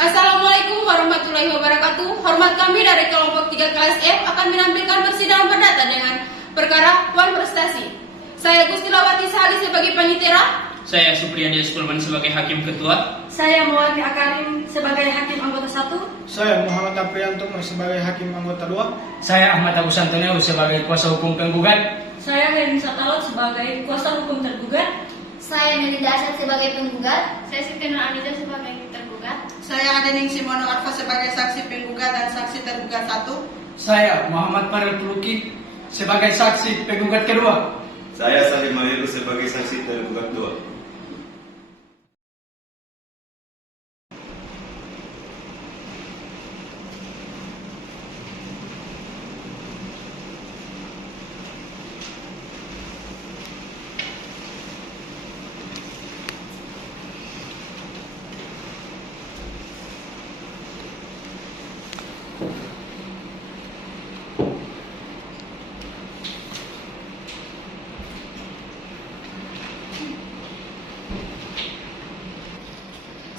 Assalamualaikum warahmatullahi wabarakatuh. Hormat kami dari kelompok 3 kelas F akan menampilkan persidangan perdata dengan perkara Wan Prestasi. Saya Gustilawati Sali sebagai panitera. Saya Supriyadi Eskulman sebagai hakim ketua. Saya Mawati Akarim sebagai hakim anggota 1. Saya Muhammad Aprianto sebagai hakim anggota 2. Saya Ahmad Agus Antonio sebagai kuasa hukum penggugat. Saya Herin Satalot sebagai kuasa hukum tergugat. Saya Melinda Asad sebagai penggugat. Saya Siti Nur Anida sebagai tergugat. Saya Adening Simono Arfa sebagai saksi penggugat dan saksi tergugat 1. Saya Muhammad Farel Puluki sebagai saksi penggugat kedua. Saya Salim Mahiru sebagai saksi tergugat 2.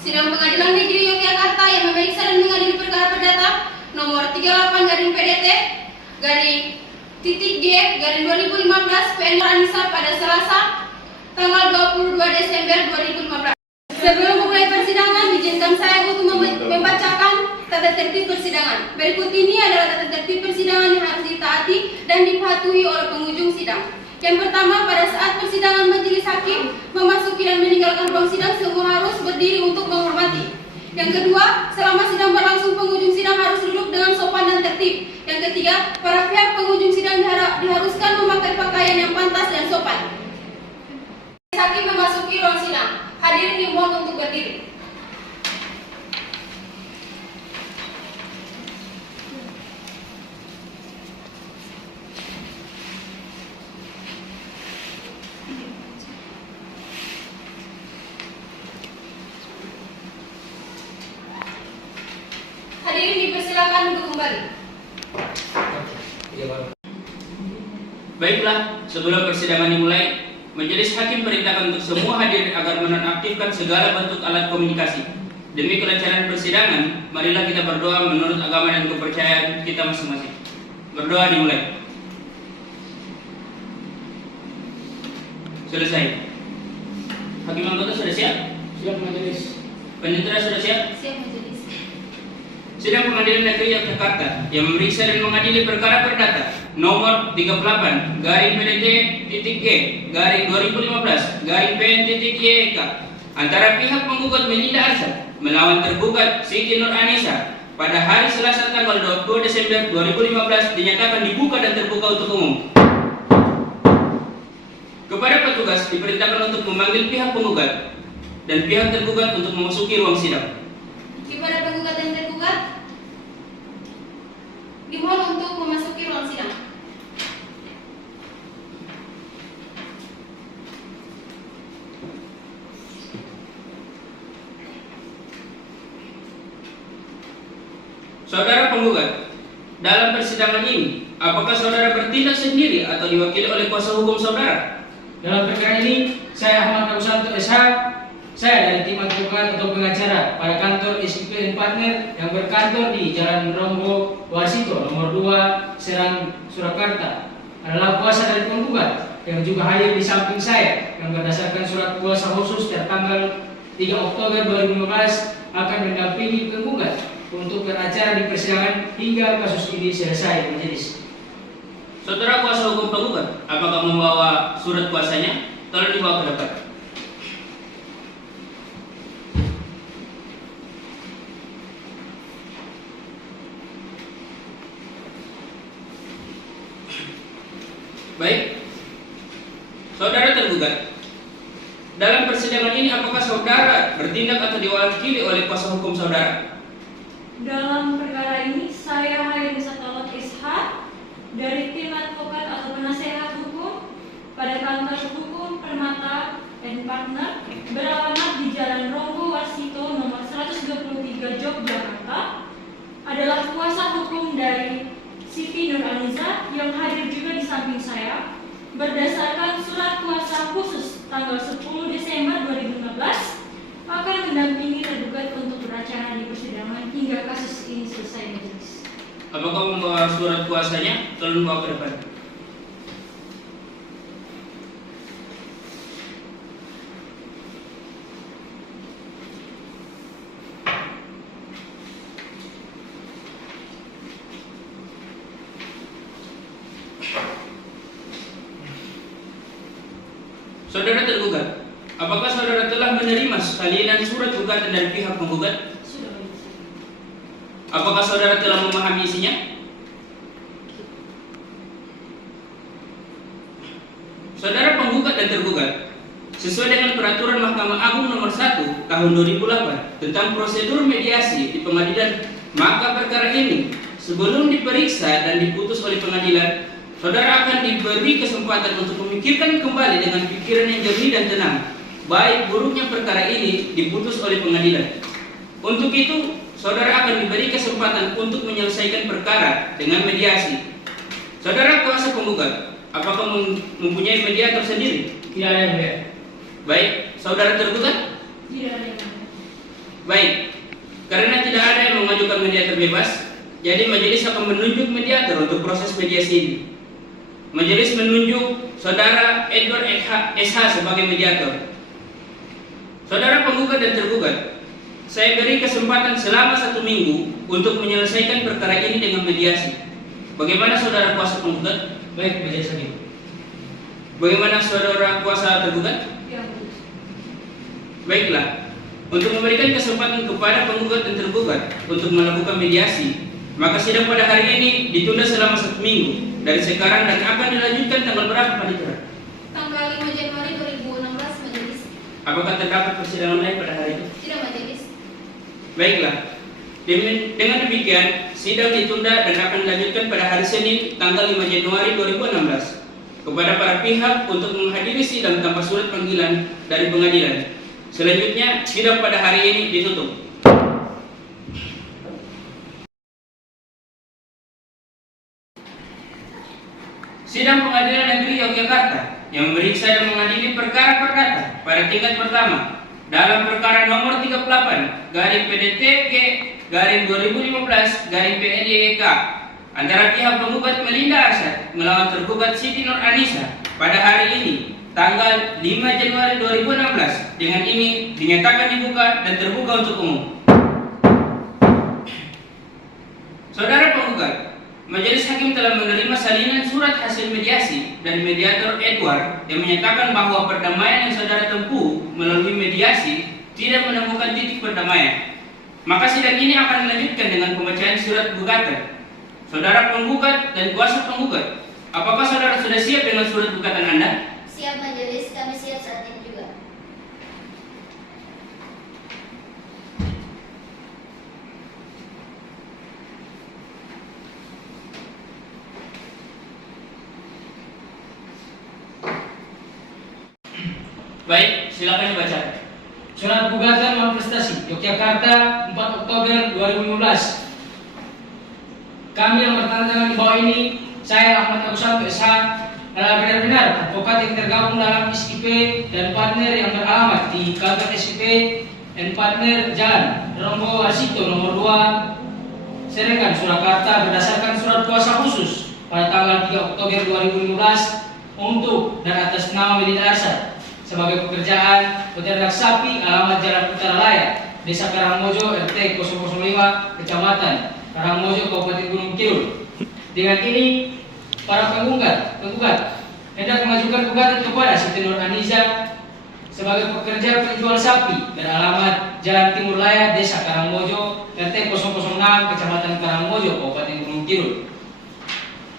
Sidang Pengadilan Negeri Yogyakarta yang memeriksa dan mengadili perkara perdata nomor 38-PDT-G-2015 PN Anissa pada Selasa tanggal 22 Desember 2015. Sebelum memulai persidangan, izinkan saya untuk membacakan tata tertib persidangan. Berikut ini adalah tata tertib persidangan yang harus ditaati dan dipatuhi oleh pengunjung sidang. Yang pertama, pada saat persidangan majelis hakim memasuki dan meninggalkan ruang sidang, semua harus berdiri untuk menghormati. Yang kedua, selama sidang berlangsung, pengunjung sidang harus duduk dengan sopan dan tertib. Yang ketiga, para pihak pengunjung sidang diharuskan memakai pakaian yang pantas dan sopan. Majelis hakim memasuki ruang sidang. Hadirin dimohon untuk berdiri. Hadirin dipersilakan untuk kembali. Baiklah, sebelum persidangan dimulai, majelis hakim perintahkan untuk semua hadir agar menonaktifkan segala bentuk alat komunikasi. Demi kelancaran persidangan, marilah kita berdoa menurut agama dan kepercayaan kita masing-masing. Berdoa dimulai. Selesai. Hakim anggota sudah siap? Siap majelis. Panitera sudah siap? Siap majelis. Sidang Pengadilan Negeri Yogyakarta yang memeriksa dan mengadili perkara perdata nomor 38-G-2015-PN-YK antara pihak penggugat Melinda Asad melawan tergugat Siti Nur Anissa pada hari Selasa tanggal 22 Desember 2015 dinyatakan dibuka dan terbuka untuk umum. Kepada petugas diperintahkan untuk memanggil pihak penggugat dan pihak tergugat untuk memasuki ruang sidang. Kepada penggugat dan tergugat, dimohon untuk memasuki ruang sidang. Saudara penggugat, dalam persidangan ini, apakah saudara bertindak sendiri atau diwakili oleh kuasa hukum saudara? Dalam perkara ini, saya Ahmad Agus Antonio SH, saya dari tim advokat atau pengacara pada kantor SPN Partner yang berkantor di Jalan Rombo Warsito nomor 2 Serang Surakarta adalah kuasa dari penggugat yang juga hadir di samping saya yang berdasarkan surat kuasa khusus tertanggal 3 Oktober 2015 akan mendampingi penggugat untuk beracara di persidangan hingga kasus ini selesai majelis. Saudara kuasa hukum penggugat, apakah membawa surat kuasanya? Tolong dibawa ke depan. Baik, saudara tergugat, dalam persidangan ini apakah saudara bertindak atau diwakili oleh kuasa hukum saudara? Dalam perkara ini, saya Herin Satalot SH dari tim advokat atau penasehat hukum pada kantor hukum Permata dan Partner beralamat di Jalan Rombo Warsito nomor 123 Yogyakarta adalah kuasa hukum dari Siti Nur Anissa yang hadir juga di samping saya berdasarkan surat kuasa khusus tanggal 10 Desember 2015 akan mendampingi tergugat untuk beracara wacana di persidangan hingga kasus ini selesai majelis. Apakah membawa surat kuasanya? Tolong bawa ke depan. Saudara tergugat, apakah saudara telah menerima salinan surat gugatan dari pihak penggugat? Sudah majelis. Apakah saudara telah memahami isinya? Saudara penggugat dan tergugat, sesuai dengan peraturan Mahkamah Agung nomor 1 tahun 2008 tentang prosedur mediasi di pengadilan, maka perkara ini sebelum diperiksa dan diputus oleh pengadilan, saudara akan diberi kesempatan untuk memikirkan kembali dengan pikiran yang jernih dan tenang, baik buruknya perkara ini diputus oleh pengadilan. Untuk itu, saudara akan diberi kesempatan untuk menyelesaikan perkara dengan mediasi. Saudara kuasa penggugat, apakah mempunyai mediator sendiri? Tidak ada yang mulia. Baik, saudara tergugat? Tidak ada yang mulia. Baik, karena tidak ada yang mengajukan mediator bebas, jadi majelis akan menunjuk mediator untuk proses mediasi ini. Majelis menunjuk saudara Edward SH sebagai mediator. Saudara penggugat dan tergugat, saya beri kesempatan selama 1 minggu untuk menyelesaikan perkara ini dengan mediasi. Bagaimana saudara kuasa penggugat? Baik, majelis hakim. Bagaimana saudara kuasa tergugat? Ya, majelis. Baiklah, untuk memberikan kesempatan kepada penggugat dan tergugat untuk melakukan mediasi, maka sidang pada hari ini ditunda selama 1 minggu dari sekarang dan akan dilanjutkan tanggal berapa panitia? Tanggal 5 Januari 2016 majelis. Apakah terdapat persidangan lain pada hari itu? Tidak majelis. Baiklah, dengan demikian sidang ditunda dan akan dilanjutkan pada hari Senin tanggal 5 Januari 2016 kepada para pihak untuk menghadiri sidang tanpa surat panggilan dari pengadilan. Selanjutnya sidang pada hari ini ditutup. Sidang Pengadilan Negeri Yogyakarta yang memeriksa dan mengadili perkara perdata pada tingkat pertama dalam perkara nomor 38 garing PDTG garing 2015 garing PNYK antara pihak penggugat Melinda Arsad melawan tergugat Siti Nur Anissa pada hari ini tanggal 5 Januari 2016 dengan ini dinyatakan dibuka dan terbuka untuk umum. Saudara penggugat, Majelis Hakim telah menerima salinan surat hasil mediasi dari mediator Edward yang menyatakan bahwa perdamaian yang saudara tempuh melalui mediasi tidak menemukan titik perdamaian. Maka sidang ini akan dilanjutkan dengan pembacaan surat gugatan. Saudara penggugat dan kuasa penggugat, apakah saudara sudah siap dengan surat gugatan Anda? Siap majelis, kami siap saat ini juga. Baik, silakan dibaca. Surat gugatan manifestasi Yogyakarta 4 Oktober 2015. Kami yang bertanda tangan di bawah ini, saya Ahmad Agusanto SH, adalah benar-benar advokat yang tergabung dalam SIP dan partner yang beralamat di kantor SIP dan partner Jalan Rombo Warsito nomor 2 Serengan, Surakarta berdasarkan surat kuasa khusus pada tanggal 3 Oktober 2015 untuk dan atas nama Melinda Arsad sebagai pekerjaan peternak sapi alamat Jalan Utara Laya, Desa Karangmojo, RT 005, Kecamatan Karangmojo, Kabupaten Gunung Kidul. Dengan ini, para penggugat hendak mengajukan gugatan kepada Siti Nur Anissa sebagai pekerja penjual sapi beralamat Jalan Timur Laya, Desa Karangmojo, RT 006, Kecamatan Karangmojo, Kabupaten Gunung Kidul.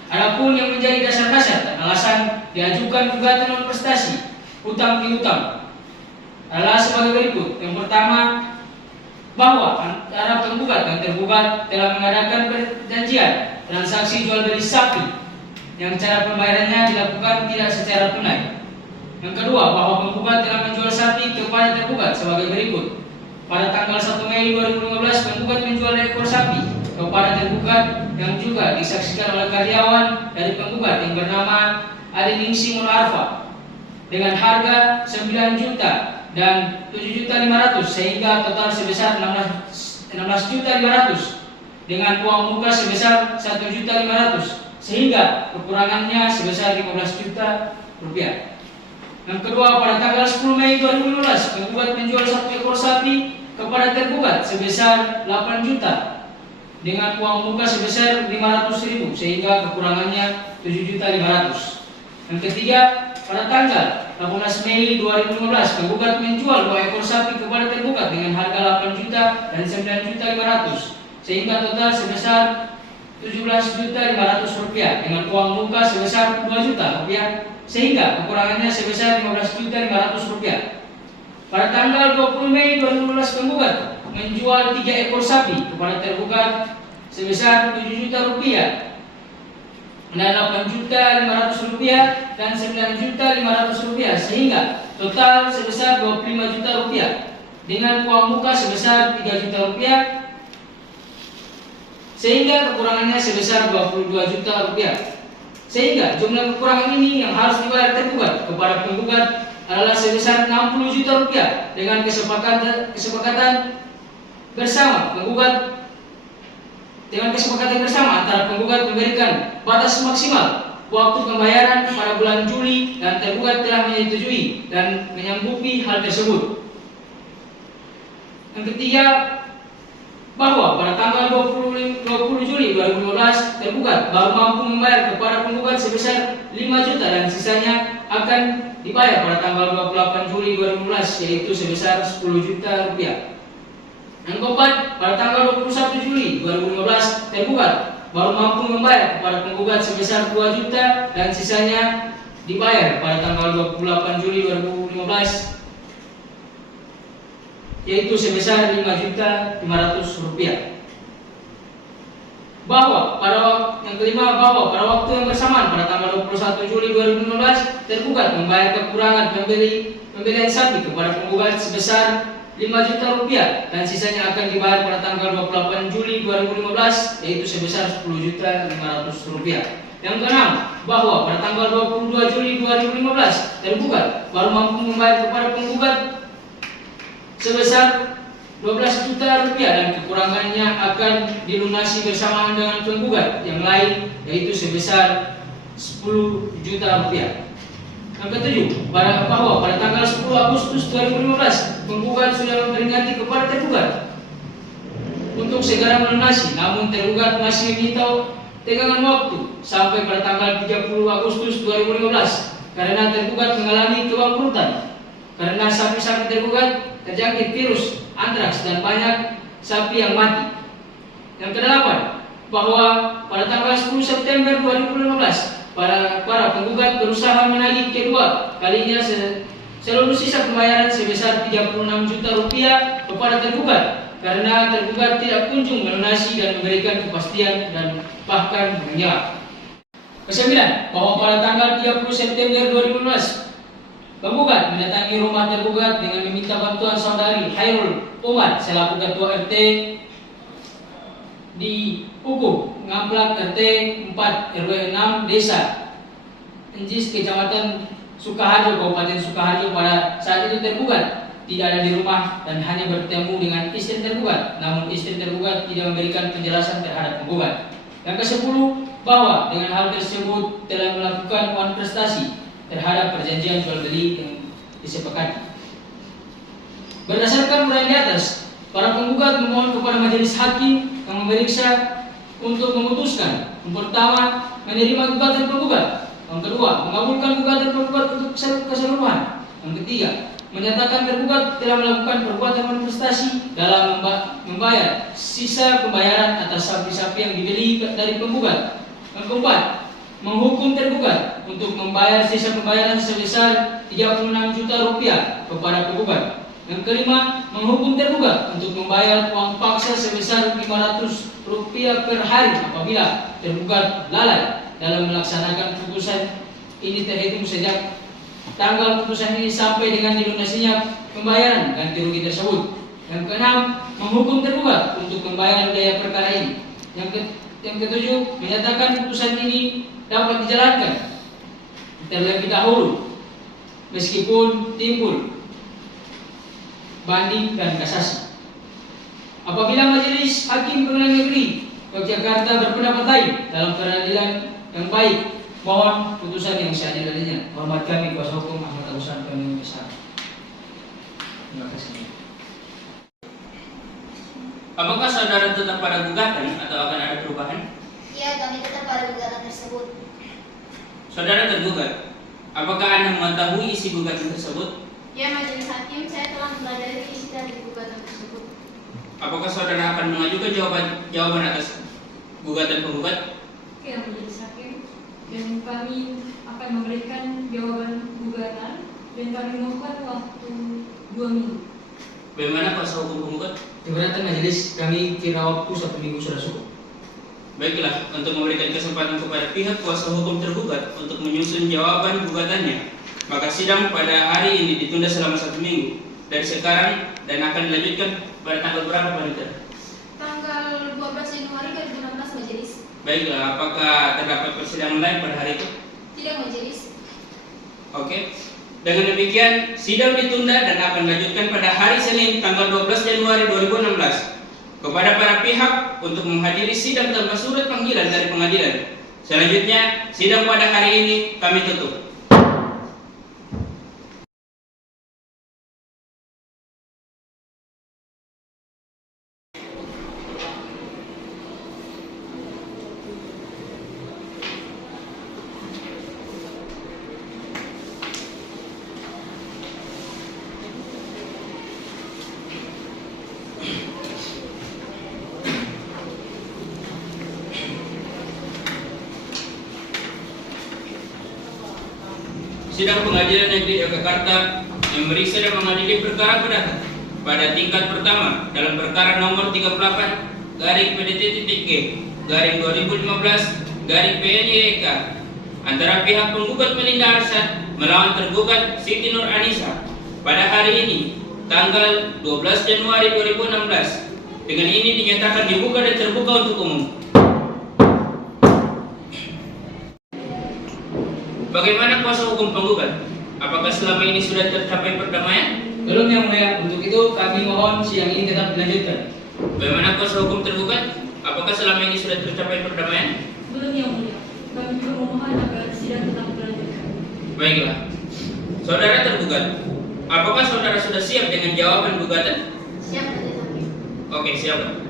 Adapun yang menjadi dasar-dasar dan alasan diajukan gugatan non-prestasi hutang piutang adalah sebagai berikut. Yang pertama, bahwa antara penggugat dan tergugat telah mengadakan perjanjian transaksi jual beli sapi yang cara pembayarannya dilakukan tidak secara tunai. Yang kedua, bahwa penggugat telah menjual sapi kepada tergugat sebagai berikut. Pada tanggal 1 Mei 2015, penggugat menjual ekor sapi kepada tergugat yang juga disaksikan oleh karyawan dari penggugat yang bernama Adiningsi Nur Arfa dengan harga 9 juta dan 7.500.000 sehingga total sebesar 16.500.000 dengan uang muka sebesar 1.500.000 sehingga kekurangannya sebesar 15 juta rupiah. Yang kedua, pada tanggal 10 Mei 2015 penggugat menjual 1 ekor sapi kepada tergugat sebesar 8 juta dengan uang muka sebesar 500.000 sehingga kekurangannya 7.500.000. Yang ketiga, pada tanggal 18 Mei 2015 penggugat menjual 2 ekor sapi kepada tergugat dengan harga 8 juta dan 9.500.000 sehingga total sebesar 17.500.000 rupiah dengan uang muka sebesar 2 juta rupiah sehingga kekurangannya sebesar 15.500.000 rupiah. Pada tanggal 20 Mei 2015 penggugat menjual 3 ekor sapi kepada tergugat sebesar 7 juta rupiah dan 8.500.000 rupiah dan 9.500.000 rupiah sehingga total sebesar 25 juta rupiah dengan uang muka sebesar 3 juta rupiah sehingga kekurangannya sebesar 22 juta rupiah. Sehingga jumlah kekurangan ini yang harus dibayar tergugat kepada penggugat adalah sebesar 60 juta rupiah dengan kesepakatan bersama penggugat antara penggugat memberikan batas maksimal waktu pembayaran pada bulan Juli dan tergugat telah menyetujui dan menyanggupi hal tersebut. Yang ketiga, bahwa pada tanggal 20 Juli 2015 tergugat baru mampu membayar kepada penggugat sebesar 5 juta dan sisanya akan dibayar pada tanggal 28 Juli 2015 yaitu sebesar 10 juta rupiah. Yang keempat, pada tanggal 21 Juli 2015 tergugat baru mampu membayar kepada penggugat sebesar 2 juta dan sisanya dibayar pada tanggal 28 Juli 2015 yaitu sebesar 5.500.000 rupiah. Yang kelima, bahwa pada waktu yang bersamaan pada tanggal 21 Juli 2015 tergugat membayar kekurangan pembelian sapi kepada penggugat sebesar 5 juta rupiah dan sisanya akan dibayar pada tanggal 28 Juli 2015 yaitu sebesar 10.500.000 rupiah. Yang keenam, bahwa pada tanggal 22 Juli 2015 tergugat baru mampu membayar kepada penggugat sebesar 12 juta rupiah dan kekurangannya akan dilunasi bersamaan dengan penggugat yang lain yaitu sebesar 10 juta rupiah. Yang ketujuh, bahwa pada tanggal 10 Agustus 2015 penggugat sudah memperingati kepada tergugat untuk segera melunasi, namun tergugat masih meminta tegangan waktu sampai pada tanggal 30 Agustus 2015 karena tergugat mengalami kebangkrutan karena sapi-sapi tergugat terjangkit virus antraks dan banyak sapi yang mati. Yang kedelapan, bahwa pada tanggal 10 September 2015 para penggugat berusaha menagih kedua kalinya seluruh sisa pembayaran sebesar 36 juta rupiah kepada tergugat karena tergugat tidak kunjung melunasi dan memberikan kepastian dan bahkan menyerah. Kesembilan, bahwa pada tanggal 30 September 2015 penggugat mendatangi rumah tergugat dengan meminta bantuan saudari Hairul Umar selaku ketua RT di Uku, Ngamplak RT 4 RW 6 Desa Enjis, Kecamatan Sukaharjo, Kabupaten Sukaharjo. Pada saat itu tergugat tidak ada di rumah dan hanya bertemu dengan istri tergugat, namun istri tergugat tidak memberikan penjelasan terhadap penggugat. Yang ke-10, bahwa dengan hal tersebut telah melakukan uang prestasi terhadap perjanjian jual beli yang disepakati. Berdasarkan uraian di atas, para penggugat memohon kepada majelis hakim yang memeriksa untuk memutuskan: yang pertama, menerima gugatan penggugat; yang kedua, mengabulkan gugatan penggugat untuk keseluruhan; yang ketiga, menyatakan tergugat telah melakukan perbuatan manifestasi dalam membayar sisa pembayaran atas sapi-sapi yang dibeli dari penggugat; yang keempat, menghukum tergugat untuk membayar sisa pembayaran sebesar 36 juta rupiah kepada penggugat; yang kelima, menghukum tergugat untuk membayar uang paksa sebesar 500 rupiah per hari apabila tergugat lalai dalam melaksanakan putusan ini terhitung sejak tanggal putusan ini sampai dengan dilunasinya pembayaran ganti rugi tersebut; yang keenam, menghukum tergugat untuk membayar biaya perkara ini; yang ketujuh, menyatakan putusan ini dapat dijalankan terlebih dahulu meskipun timbul banding dan kasasi. Apabila majelis Majelis Hakim Pengadilan Negeri Yogyakarta berpendapat lain dalam peradilan yang baik. Mohon putusan yang seadil-adilnya. Hormat kami kuasa hukum Ahmad Agusan kami besar. Terima kasih. Apakah saudara tetap pada gugatan atau akan ada perubahan? Ya, kami tetap pada gugatan tersebut. Saudara tergugat, apakah Anda mengetahui isi gugatan tersebut? Ya, Majelis Hakim, saya telah mempelajari isi dari gugatan tersebut. Apakah saudara akan mengajukan jawaban atas gugatan penggugat? Ya, Majelis Hakim, dan kami akan memberikan jawaban gugatan dan kami mohon waktu 2 minggu. Bagaimana kuasa hukum penggugat? Keberatan majelis, kami kira waktu 1 minggu sudah cukup. Baiklah, untuk memberikan kesempatan kepada pihak kuasa hukum tergugat untuk menyusun jawaban gugatannya, maka sidang pada hari ini ditunda selama 1 minggu dari sekarang dan akan dilanjutkan pada tanggal berapa, Panitera? Tanggal 12 Januari 2016, Majelis. Baiklah, apakah terdapat persidangan lain pada hari itu? Tidak, Majelis. Oke. Dengan demikian, sidang ditunda dan akan dilanjutkan pada hari Senin tanggal 12 Januari 2016. Kepada para pihak untuk menghadiri sidang tanpa surat panggilan dari pengadilan. Selanjutnya, sidang pada hari ini kami tutup. Sidang Pengadilan Negeri Yogyakarta yang memeriksa dan mengadili perkara perdata pada tingkat pertama dalam perkara nomor 38 garing PDT.G garing 2015 garing PNYK antara pihak penggugat Melinda Arsyad melawan tergugat Siti Nur Anissa pada hari ini tanggal 12 Januari 2016. Dengan ini dinyatakan dibuka dan terbuka untuk umum. Bagaimana kuasa hukum penggugat? Apakah selama ini sudah tercapai perdamaian? Belum yang mulia, untuk itu kami mohon sidang ini tetap dilanjutkan. Bagaimana kuasa hukum tergugat? Apakah selama ini sudah tercapai perdamaian? Belum, Yang Mulia. Kami juga memohon agar sidang tetap dilanjutkan. Baiklah. Saudara tergugat, apakah saudara sudah siap dengan jawaban gugatan? Siap, Majelis Hakim. Oke, siap.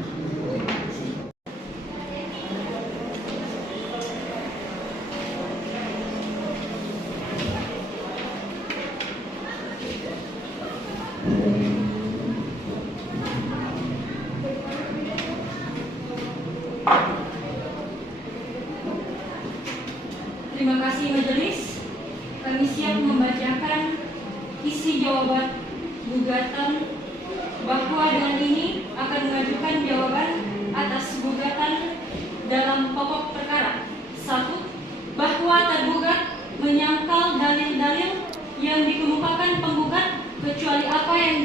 Terima kasih majelis. Kami siap membacakan isi jawaban gugatan bahwa dengan ini akan mengajukan jawaban atas gugatan dalam pokok perkara. 1. Bahwa tergugat menyangkal dalil-dalil yang dikemukakan penggugat kecuali apa yang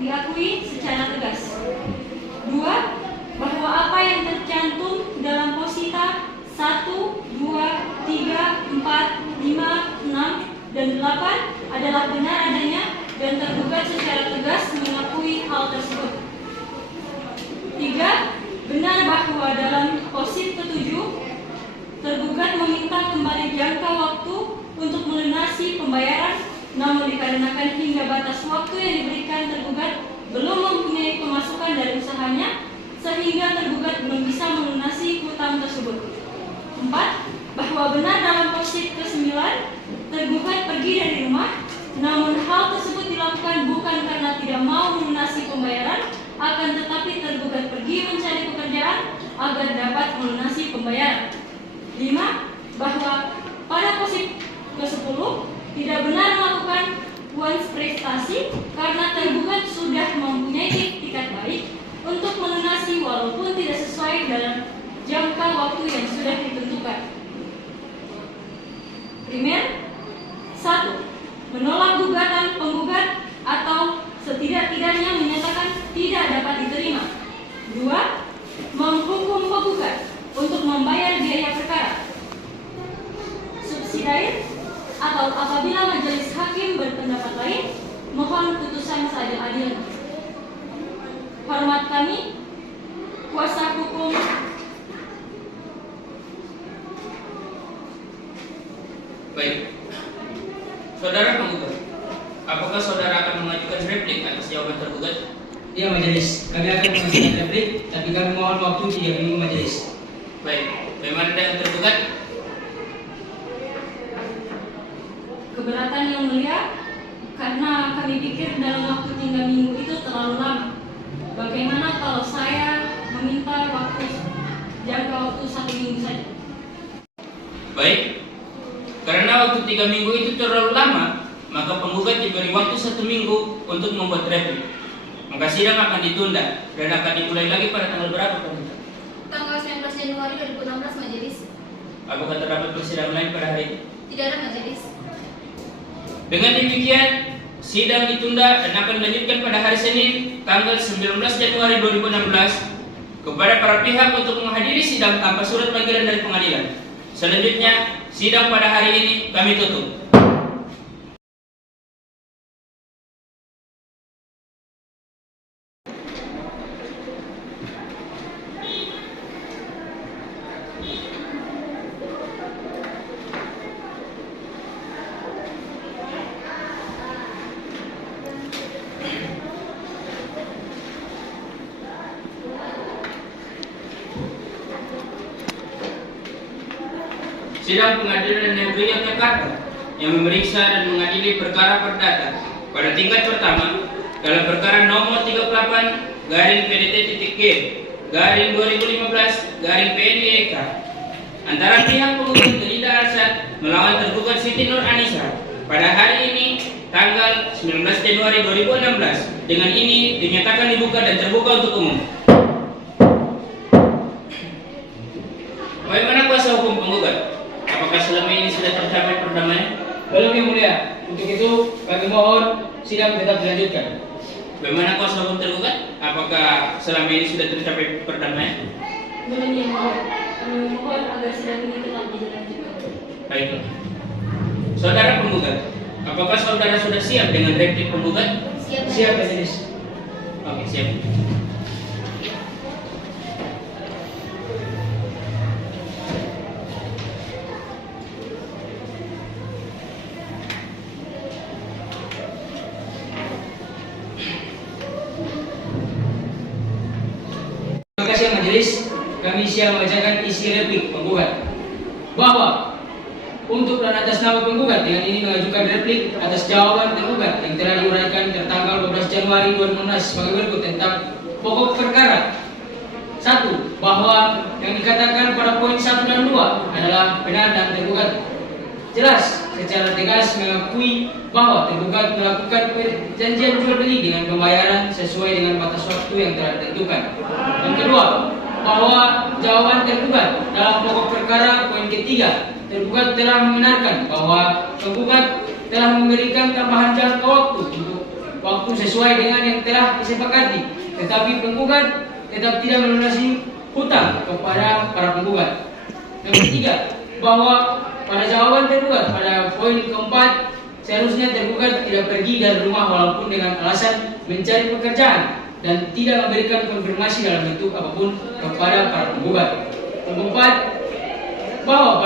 diakui secara tegas. 2. Bahwa apa yang tercantum dalam posita 1, 2, 3, 4, 5, 6, dan 8 adalah benar adanya dan tergugat secara tegas mengakui hal tersebut. 3. Benar bahwa dalam posit ke-7 tergugat meminta kembali jangka waktu untuk melunasi pembayaran, namun dikarenakan hingga batas waktu yang diberikan tergugat belum mempunyai pemasukan dari usahanya, sehingga tergugat belum bisa melunasi hutang tersebut. 4. Bahwa benar dalam posit ke-9 tergugat pergi dari rumah, namun hal tersebut dilakukan bukan karena tidak mau melunasi pembayaran, akan tetapi tergugat pergi mencari pekerjaan agar dapat melunasi pembayaran. 5. Bahwa pada posit ke-10 tidak benar melakukan once prestasi karena tergugat sudah mempunyai itikat baik untuk melunasi walaupun tidak sesuai dalam jangka waktu yang sudah ditentukan. Primer 1. Menolak gugatan penggugat atau setidak-tidaknya menyatakan tidak dapat diterima. 2. Menghukum penggugat untuk membayar biaya perkara. Subsidiar atau apabila majelis hakim berpendapat lain, mohon putusan seadil-adilnya. Hormat kami, kuasa hukum Baik. Saudara penggugat, apakah saudara akan mengajukan replik atas jawaban tergugat? Iya majelis, kami akan mengajukan replik, tapi kami mohon waktu 3 minggu majelis. Baik. Bagaimana dengan tergugat? keberatan yang mulia, karena kami pikir dalam waktu 3 minggu itu terlalu lama. Bagaimana kalau saya meminta jangka waktu 1 minggu saja? Baik. Karena waktu 3 minggu itu terlalu lama, maka penggugat diberi waktu 1 minggu untuk membuat replik. Maka sidang akan ditunda dan akan dimulai lagi pada tanggal berapa, Pak? Tanggal 19 Januari 2016 majelis. Apakah terdapat persidangan lain pada hari ini? Tidak ada majelis. Dengan demikian, sidang ditunda dan akan dilanjutkan pada hari Senin, tanggal 19 Januari 2016 kepada para pihak untuk menghadiri sidang tanpa surat panggilan dari pengadilan. Selanjutnya, sidang pada hari ini kami tutup. Sidang Pengadilan Negeri Yogyakarta yang memeriksa dan mengadili perkara perdata pada tingkat pertama dalam perkara nomor 38-G/2015-PNIEK antara pihak penggugat Gerida Arsad melawan tergugat Siti Nur Anissa pada hari ini tanggal 19 Januari 2016 dengan ini dinyatakan dibuka dan terbuka untuk umum. Bagaimana kuasa hukum penggugat? Apakah selama ini sudah tercapai perdamaian? Belum yang mulia. Untuk itu kami mohon sidang tetap dilanjutkan. Bagaimana kuasa hukum tergugat? Apakah selama ini sudah tercapai perdamaian? Belum yang mulia. Kami mohon agar sidang ini tetap dilanjutkan. Baiklah. Saudara penggugat, apakah saudara sudah siap dengan replik penggugat? Siap majelis. Oke, siap. Terima kasih majelis. Kami siap membacakan isi replik penggugat bahwa untuk dan atas nama penggugat dengan ini mengajukan replik atas jawaban tergugat yang telah diuraikan tertanggal 12 Januari 2016 sebagai berikut tentang pokok perkara. 1. Bahwa yang dikatakan pada poin 1 dan 2 adalah benar dan tergugat jelas secara tegas mengakui bahwa tergugat melakukan perjanjian jual beli dengan pembayaran sesuai dengan batas waktu yang telah ditentukan. Yang kedua, bahwa jawaban tergugat dalam pokok perkara poin ketiga, tergugat telah membenarkan bahwa penggugat telah memberikan tambahan jangka waktu untuk waktu sesuai dengan yang telah disepakati, tetapi penggugat tetap tidak melunasi hutang kepada para penggugat. Yang ketiga, bahwa pada jawaban tergugat pada poin keempat, seharusnya tergugat tidak pergi dari rumah walaupun dengan alasan mencari pekerjaan dan tidak memberikan konfirmasi dalam bentuk apapun kepada para penggugat. Yang keempat, bahwa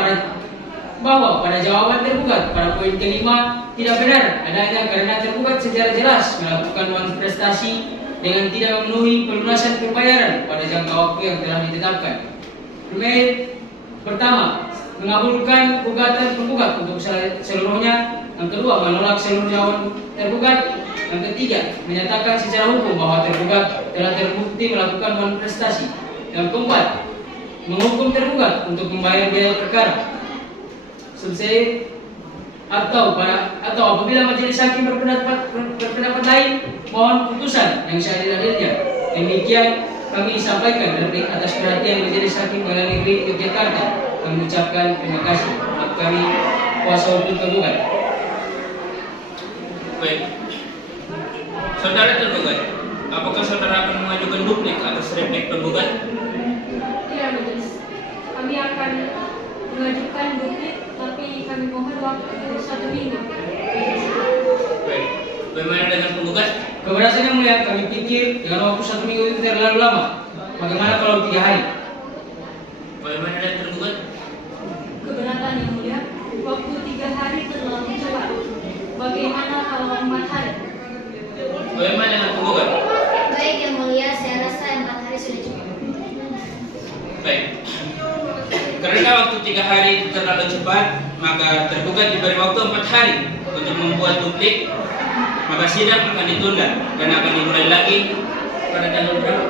pada jawaban tergugat pada poin kelima tidak benar adanya karena tergugat secara jelas melakukan manifestasi dengan tidak memenuhi pelunasan pembayaran pada jangka waktu yang telah ditetapkan. Pertama, mengabulkan gugatan penggugat untuk seluruhnya. Yang kedua, menolak seluruh jawaban tergugat. Yang ketiga, menyatakan secara hukum bahwa tergugat telah terbukti melakukan manifestasi. Yang keempat, menghukum tergugat untuk membayar biaya perkara. Selesai atau apabila majelis hakim berpendapat lain, mohon putusan yang seadil-adilnya. Demikian kami sampaikan replik atas perhatian majelis hakim Pengadilan Negeri Yogyakarta. Kami ucapkan terima kasih buat kami kuasa hukum tergugat. Baik. Saudara tergugat, apakah saudara akan mengajukan duplik atas replik penggugat? Tidak majelis. Kami akan mengajukan duplik, tapi kami mohon waktu 1 minggu. Baik. Bagaimana dengan penggugat? Keberatan yang mulia, kami pikir dengan waktu 1 minggu itu terlalu lama. Bagaimana kalau 3 hari? Bagaimana dan tergugat? Keberatan yang mulia, waktu 3 hari terlalu cepat. Bagaimana kalau 4 hari? Bagaimana dengan tergugat? Baik yang mulia, saya rasa 4 hari sudah cukup. Baik. Karena waktu 3 hari itu terlalu cepat, maka tergugat diberi waktu 4 hari untuk membuat duplik. Maka sidang akan ditunda dan akan dimulai lagi pada tanggal berapa?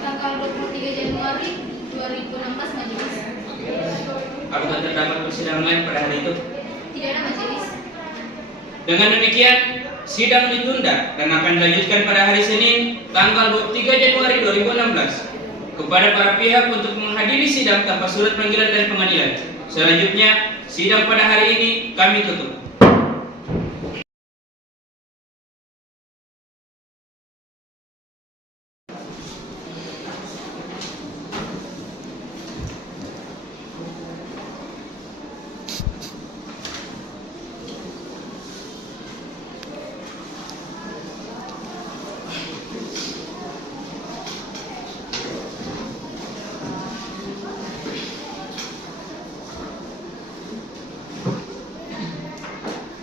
Tanggal 23 Januari 2016 majelis. Apakah terdapat persidangan lain pada hari itu? Tidak ada majelis. Dengan demikian, sidang ditunda dan akan dilanjutkan pada hari Senin, tanggal 23 Januari 2016 kepada para pihak untuk menghadiri sidang tanpa surat panggilan dari pengadilan. Selanjutnya, sidang pada hari ini kami tutup.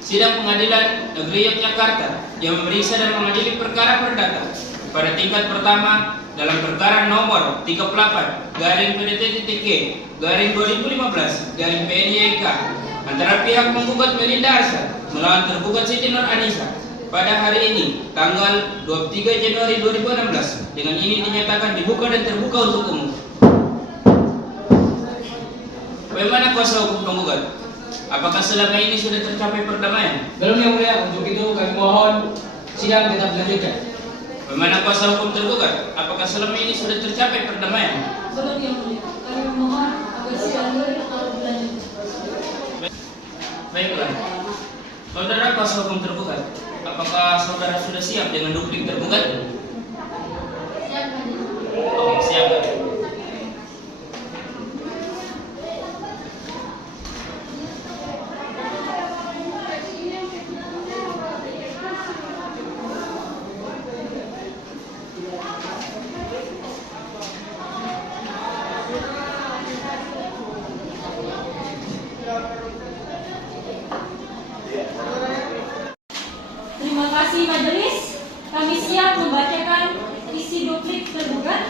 Sidang Pengadilan Negeri Yogyakarta yang memeriksa dan mengadili perkara perdata pada tingkat pertama dalam perkara nomor 38 garing PDT-G garing 2015 garing PNYK antara pihak menggugat Melinda Arsyad melawan tergugat Siti Nur Anissa pada hari ini tanggal 23 Januari 2016 dengan ini dinyatakan dibuka dan terbuka untuk umum. Bagaimana kuasa hukum penggugat? Apakah selama ini sudah tercapai perdamaian? Belum yang mulia, untuk itu kami mohon sidang tetap dilanjutkan. Bagaimana kuasa hukum tergugat? Apakah selama ini sudah tercapai perdamaian? Belum yang mulia, kami memohon agar sidang ini tetap dilanjutkan. Baiklah. Saudara kuasa hukum tergugat, apakah saudara sudah siap dengan duplik tergugat? Siap, majelis. Oke, siap. Terima kasih majelis. Kami siap membacakan isi duplik tergugat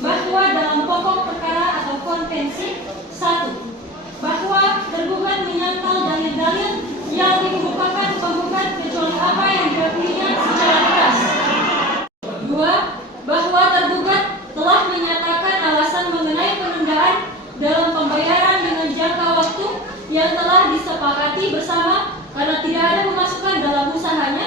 bahwa dalam pokok perkara atau konvensi 1. Bahwa tergugat menyangkal dalil-dalil yang dikemukakan penggugat kecuali apa yang diakui secara tegas. 2. Bahwa tergugat telah menyatakan alasan mengenai penundaan dalam pembayaran dengan jangka waktu yang telah disepakati bersama karena tidak ada pemasukan dalam usahanya.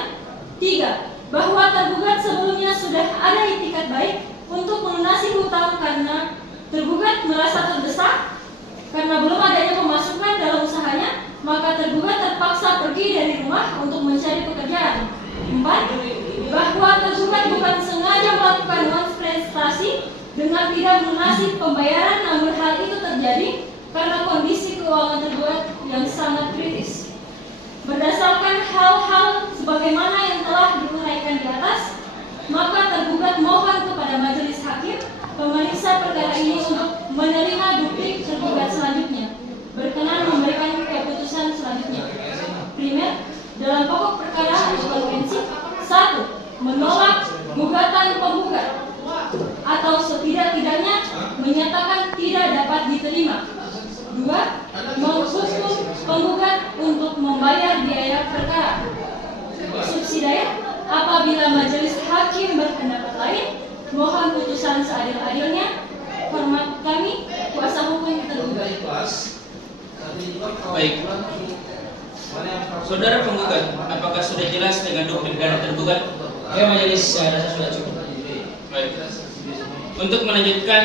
3. Bahwa tergugat sebelumnya sudah ada itikat baik untuk melunasi hutang karena tergugat merasa terdesak karena belum adanya pemasukan dalam usahanya, maka tergugat terpaksa pergi dari rumah untuk mencari pekerjaan. 4. Bahwa tergugat bukan sengaja melakukan non-prestasi dengan tidak melunasi pembayaran, namun hal itu terjadi karena kondisi keuangan tergugat yang sangat kritis. Berdasarkan hal-hal sebagaimana yang telah diuraikan di atas, maka tergugat mohon kepada majelis hakim pemeriksa perkara ini untuk menerima duplik tergugat selanjutnya, berkenan memberikan keputusan selanjutnya. Primer, dalam pokok perkara atau konvensi 1. Menolak gugatan penggugat atau setidak-tidaknya menyatakan tidak dapat diterima. 2. Menghukum penggugat untuk membayar biaya perkara. Subsidiar, apabila majelis hakim berpendapat lain, mohon putusan seadil-adilnya. Hormat kami, kuasa hukum tergugat. Baik. Saudara penggugat, apakah sudah jelas dengan duplik dana tergugat? Ya majelis, saya rasa sudah cukup. Baik. Untuk melanjutkan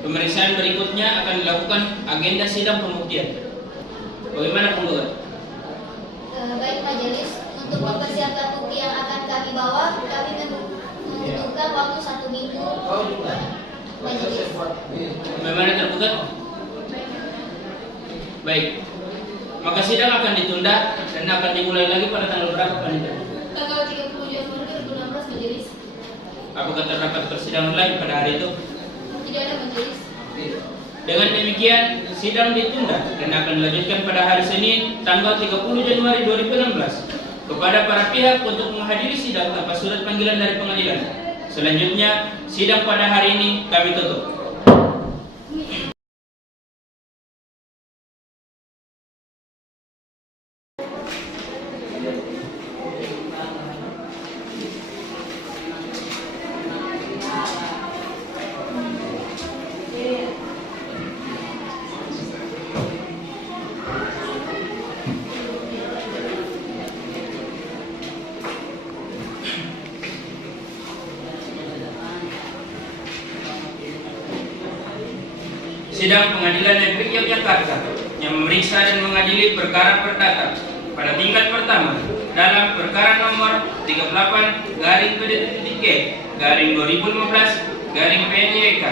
pemeriksaan berikutnya akan dilakukan agenda sidang pembuktian. Bagaimana penggugat? Baik majelis, untuk mempersiapkan bukti yang akan kami bawa, kami membutuhkan waktu 1 minggu. Majelis. Bagaimana tergugat? Baik. Maka sidang akan ditunda dan akan dimulai lagi pada tanggal berapa, Panitia? Tanggal 30 Januari 2016 majelis. Apakah terdapat persidangan lain pada hari itu? Dengan demikian, sidang ditunda dan akan dilanjutkan pada hari Senin, tanggal 30 Januari 2016 kepada para pihak untuk menghadiri sidang tanpa surat panggilan dari pengadilan. Selanjutnya, sidang pada hari ini kami tutup. Sidang Pengadilan Negeri Yogyakarta yang memeriksa dan mengadili perkara perdata pada tingkat pertama dalam perkara nomor 38-P-2015-PNYK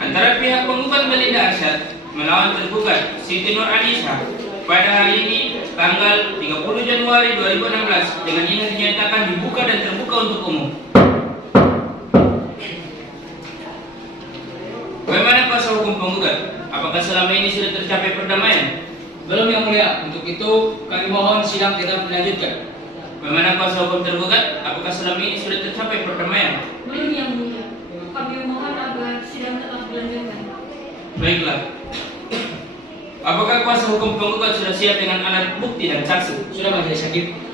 antara pihak penggugat Belinda Arsyad melawan tergugat Siti Nur Anissa pada hari ini tanggal 30 Januari 2016 dengan ini dinyatakan dibuka dan terbuka untuk umum. Bagaimana kuasa hukum penggugat? Apakah selama ini sudah tercapai perdamaian? Belum, Yang Mulia. Untuk itu kami mohon sidang tetap dilanjutkan. Bagaimana kuasa hukum tergugat? Apakah selama ini sudah tercapai perdamaian? Belum, Yang Mulia. Kami mohon agar sidang tetap dilanjutkan. Baiklah. Apakah kuasa hukum penggugat sudah siap dengan alat bukti dan saksi? Sudah, Majelis Hakim.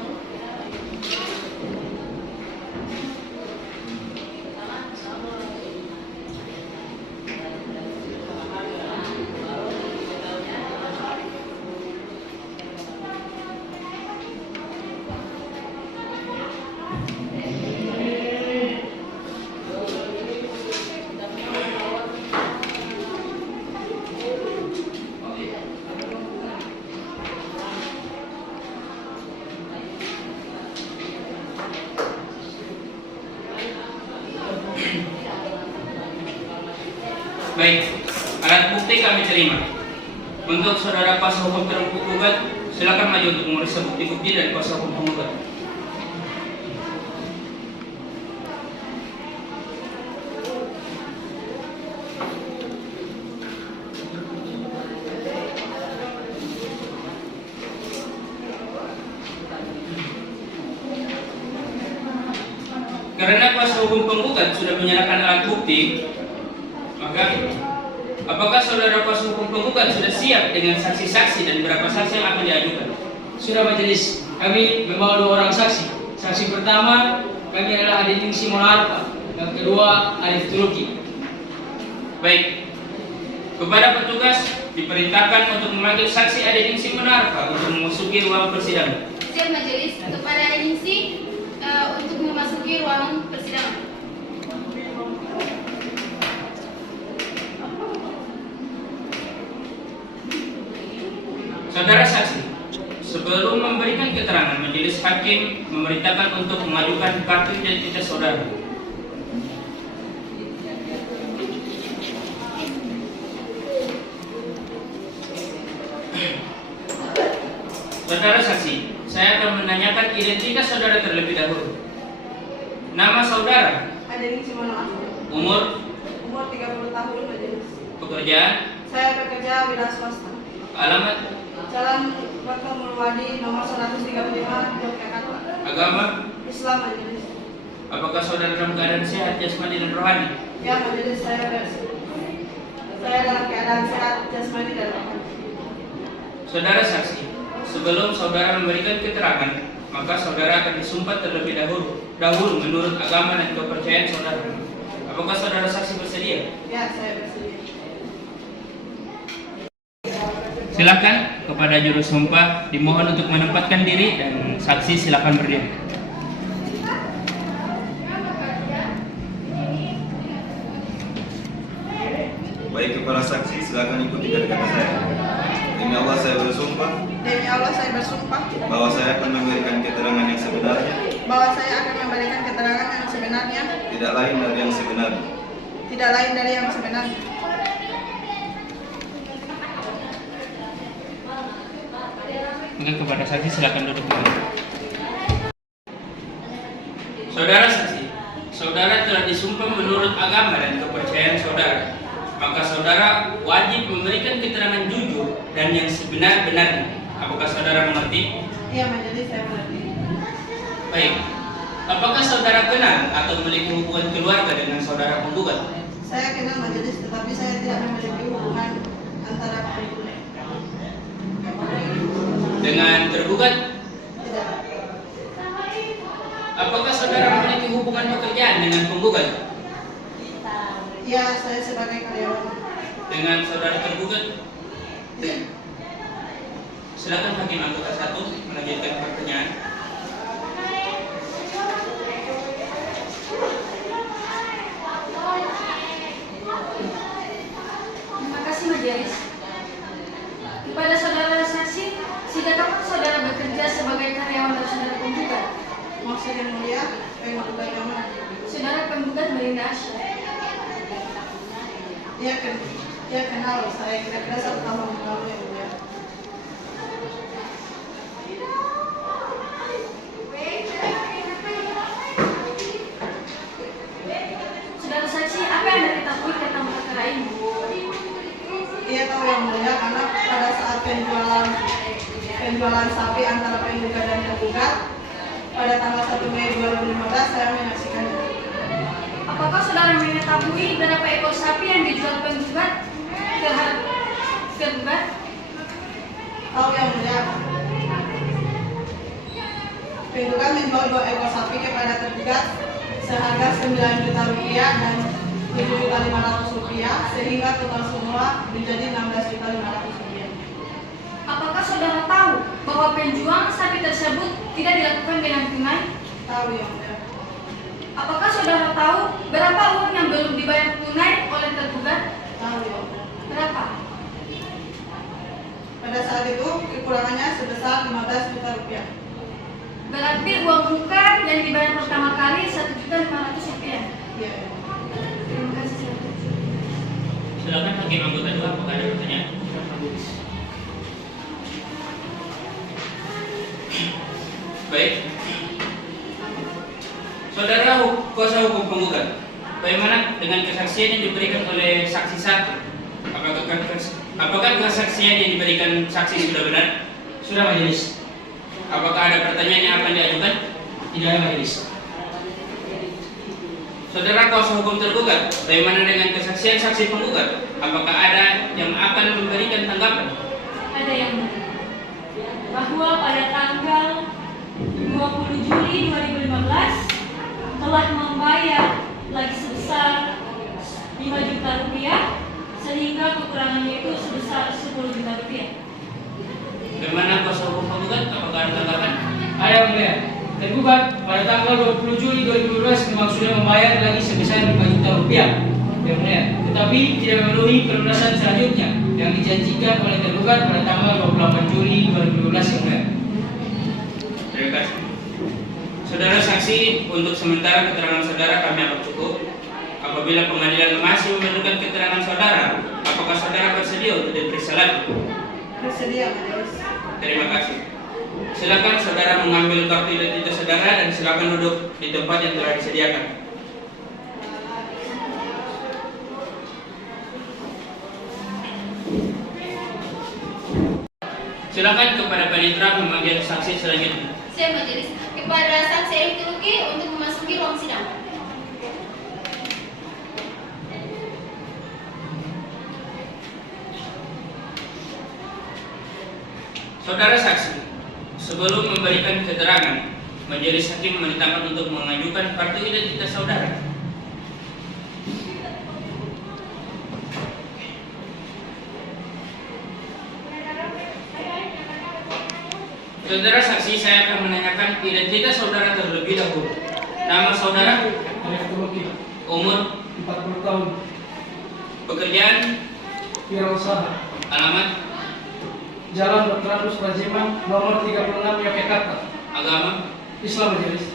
Baik, alat bukti kami terima. Untuk saudara kuasa hukum tergugat, silakan maju untuk memeriksa bukti-bukti dari kuasa hukum penggugat. Karena kuasa hukum penggugat sudah menyerahkan alat bukti, maka apakah saudara kuasa hukum penggugat sudah siap dengan saksi-saksi dan berapa saksi yang akan diajukan? Sudah, Majelis. Kami membawa 2 orang saksi. Saksi pertama kami adalah Adik Ningsi Monarpa. Yang kedua Arif Tuluki. Baik, kepada petugas diperintahkan untuk memanggil saksi Adik Ningsi Monarpa untuk memasuki ruang persidangan. Siap majelis, kepada Ningsi untuk memasuki ruang persidangan. Saudara saksi, sebelum memberikan keterangan, majelis hakim memerintahkan untuk mengajukan kartu identitas saudara. Saudara saksi, saya akan menanyakan identitas saudara terlebih dahulu. Nama saudara? Adik Ningsi Monarpa. Umur? Umur 30 tahun majelis. Pekerjaan? Saya bekerja wira swasta. Alamat? Jalan Dr. Mulwadi nomor 135 Yogyakarta. Agama? Islam majelis. Apakah saudara dalam keadaan sehat jasmani dan rohani? Ya majelis, saya dalam keadaan sehat jasmani dan rohani. Saudara saksi, sebelum saudara memberikan keterangan, maka saudara akan disumpah terlebih dahulu menurut agama dan kepercayaan saudara. Apakah saudara saksi bersedia? Ya, saya bersedia. Silakan kepada juru sumpah dimohon untuk menempatkan diri dan saksi silakan berdiri. Baik para saksi, silakan ikuti kata-kata saya. Demi Allah saya bersumpah Demi Allah saya bersumpah bahwa saya akan memberikan keterangan yang sebenarnya, bahwa saya akan memberikan keterangan yang sebenarnya, tidak lain dari yang sebenarnya. tidak lain dari yang sebenarnya. Mungkin kepada saksi silakan duduk kembali. Saudara saksi, saudara telah disumpah menurut agama dan kepercayaan saudara. apakah saudara wajib memberikan keterangan jujur dan yang sebenar-benarnya? Apakah saudara mengerti? Iya majelis, saya mengerti. Baik. Apakah saudara kenal atau memiliki hubungan keluarga dengan saudara penggugat? Saya kenal majelis, tetapi saya tidak memiliki hubungan antara penggugat Dengan tergugat? tidak. Apakah saudara memiliki hubungan pekerjaan dengan penggugat? Iya, saya sebagai karyawan. Dengan saudara tergugat? Iya. Silakan hakim anggota 1 melanjutkan pertanyaan. Terima kasih majelis. Kepada saudara saksi, sejak kapan saudara bekerja sebagai karyawan dari saudara penggugat? Maksud yang mulia, penggugat yang mana? Saudara penggugat Melinda Asya. Dia kenal saya kira-kira 1 tahun yang lalu yang mulia. Saudara saksi, apa yang Anda ketahui tentang perkara ini? Dia tahu yang mulia karena pada saat penjualan sapi antara penggugat dan tergugat pada tanggal 1 Mei 2015 saya menyaksikannya. Apakah saudara mengetahui berapa ekor sapi yang dijual penggugat terhadap tergugat? Tahu yang mulia. Penggugat menjual 2 ekor sapi kepada tergugat seharga 9 juta rupiah dan 7.500.000 rupiah sehingga total semua menjadi 16.500.000 rupiah. Apakah saudara tahu bahwa penjualan sapi tersebut tidak dilakukan dengan tunai? Tahu yang mulia. Apakah saudara tahu berapa uang yang belum dibayar tunai oleh tergugat? Tahu yang mulia. Berapa? Pada saat itu kekurangannya sebesar 15 juta rupiah. Berarti uang muka yang dibayar pertama kali 1.500.000 rupiah. Iya. Terima kasih. Silakan hakim anggota 2, apakah ada pertanyaan? Baik. Saudara kuasa hukum penggugat, bagaimana dengan kesaksian yang diberikan oleh saksi 1? Apakah kesaksian yang diberikan saksi sudah benar? Sudah majelis. Apakah ada pertanyaan yang akan diajukan? Tidak ada majelis. Saudara kuasa hukum tergugat, bagaimana dengan kesaksian saksi penggugat? Apakah ada yang akan memberikan tanggapan? Ada yang benar. Bahwa pada tanggal 20 Juli 2015 telah membayar lagi sebesar 5 juta rupiah sehingga kekurangannya itu sebesar 10 juta rupiah. Bagaimana kuasa hukum penggugat? Apakah ada tanggapan? Ada yang mulia. Tergugat pada tanggal 20 Juli 2012 memang sudah membayar lagi sebesar 5 juta rupiah. Yang mulia. Tetapi tidak memenuhi pelunasan selanjutnya yang dijanjikan oleh tergugat pada tanggal 28 Juli 2012 yang mulia. Terima kasih. Saudara saksi, untuk sementara keterangan saudara kami anggap cukup. Apabila pengadilan masih memerlukan keterangan saudara, apakah saudara bersedia untuk diperiksa lagi? Bersedia majelis. Terima kasih. Silakan saudara mengambil kartu identitas saudara dan silakan duduk di tempat yang telah disediakan. Silakan kepada panitera memanggil saksi selanjutnya. Saya majelis kepada saksi Erik Turuki untuk memasuki ruang sidang. Saudara saksi, sebelum memberikan keterangan, majelis hakim menetapkan untuk mengajukan kartu identitas saudara. Saudara saksi, saya akan menanyakan identitas saudara terlebih dahulu. Nama saudara, Erik Turuki, umur, 40 tahun, pekerjaan, wirausaha, alamat, Jalan Dr. Andus Rajiman, nomor 36 Yogyakarta, agama. Islam majelis.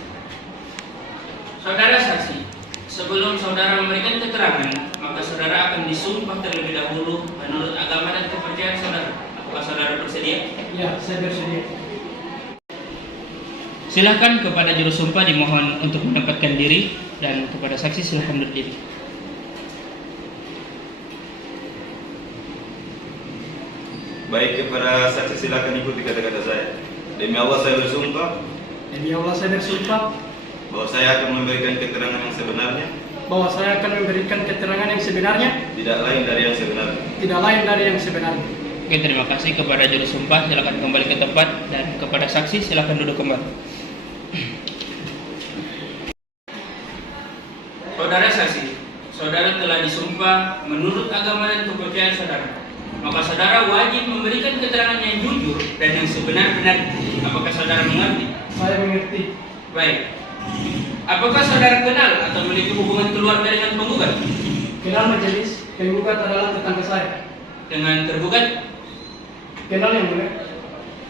Saudara saksi, sebelum saudara memberikan keterangan, maka saudara akan disumpah terlebih dahulu menurut agama dan kepercayaan saudara. Apakah saudara bersedia? Ya, saya bersedia. Silakan kepada juru sumpah dimohon untuk mendapatkan diri dan kepada saksi silakan berdiri. Baik kepada saksi silakan ikuti kata-kata saya. Demi Allah saya bersumpah Demi Allah saya bersumpah bahwa saya akan memberikan keterangan yang sebenarnya, bahwa saya akan memberikan keterangan yang sebenarnya, tidak lain dari yang sebenarnya. tidak lain dari yang sebenarnya. Oke, terima kasih kepada juru sumpah. Silakan kembali ke tempat, dan kepada saksi silakan duduk kembali. Saudara saksi, saudara telah disumpah menurut agama dan kepercayaan saudara. Maka saudara wajib memberikan keterangan yang jujur dan yang sebenar-benarnya. Apakah saudara mengerti? Saya mengerti. Baik. Apakah saudara kenal atau memiliki hubungan keluarga dengan penggugat? Kenal majelis, penggugat adalah tetangga saya. Dengan tergugat? Kenal yang mulia?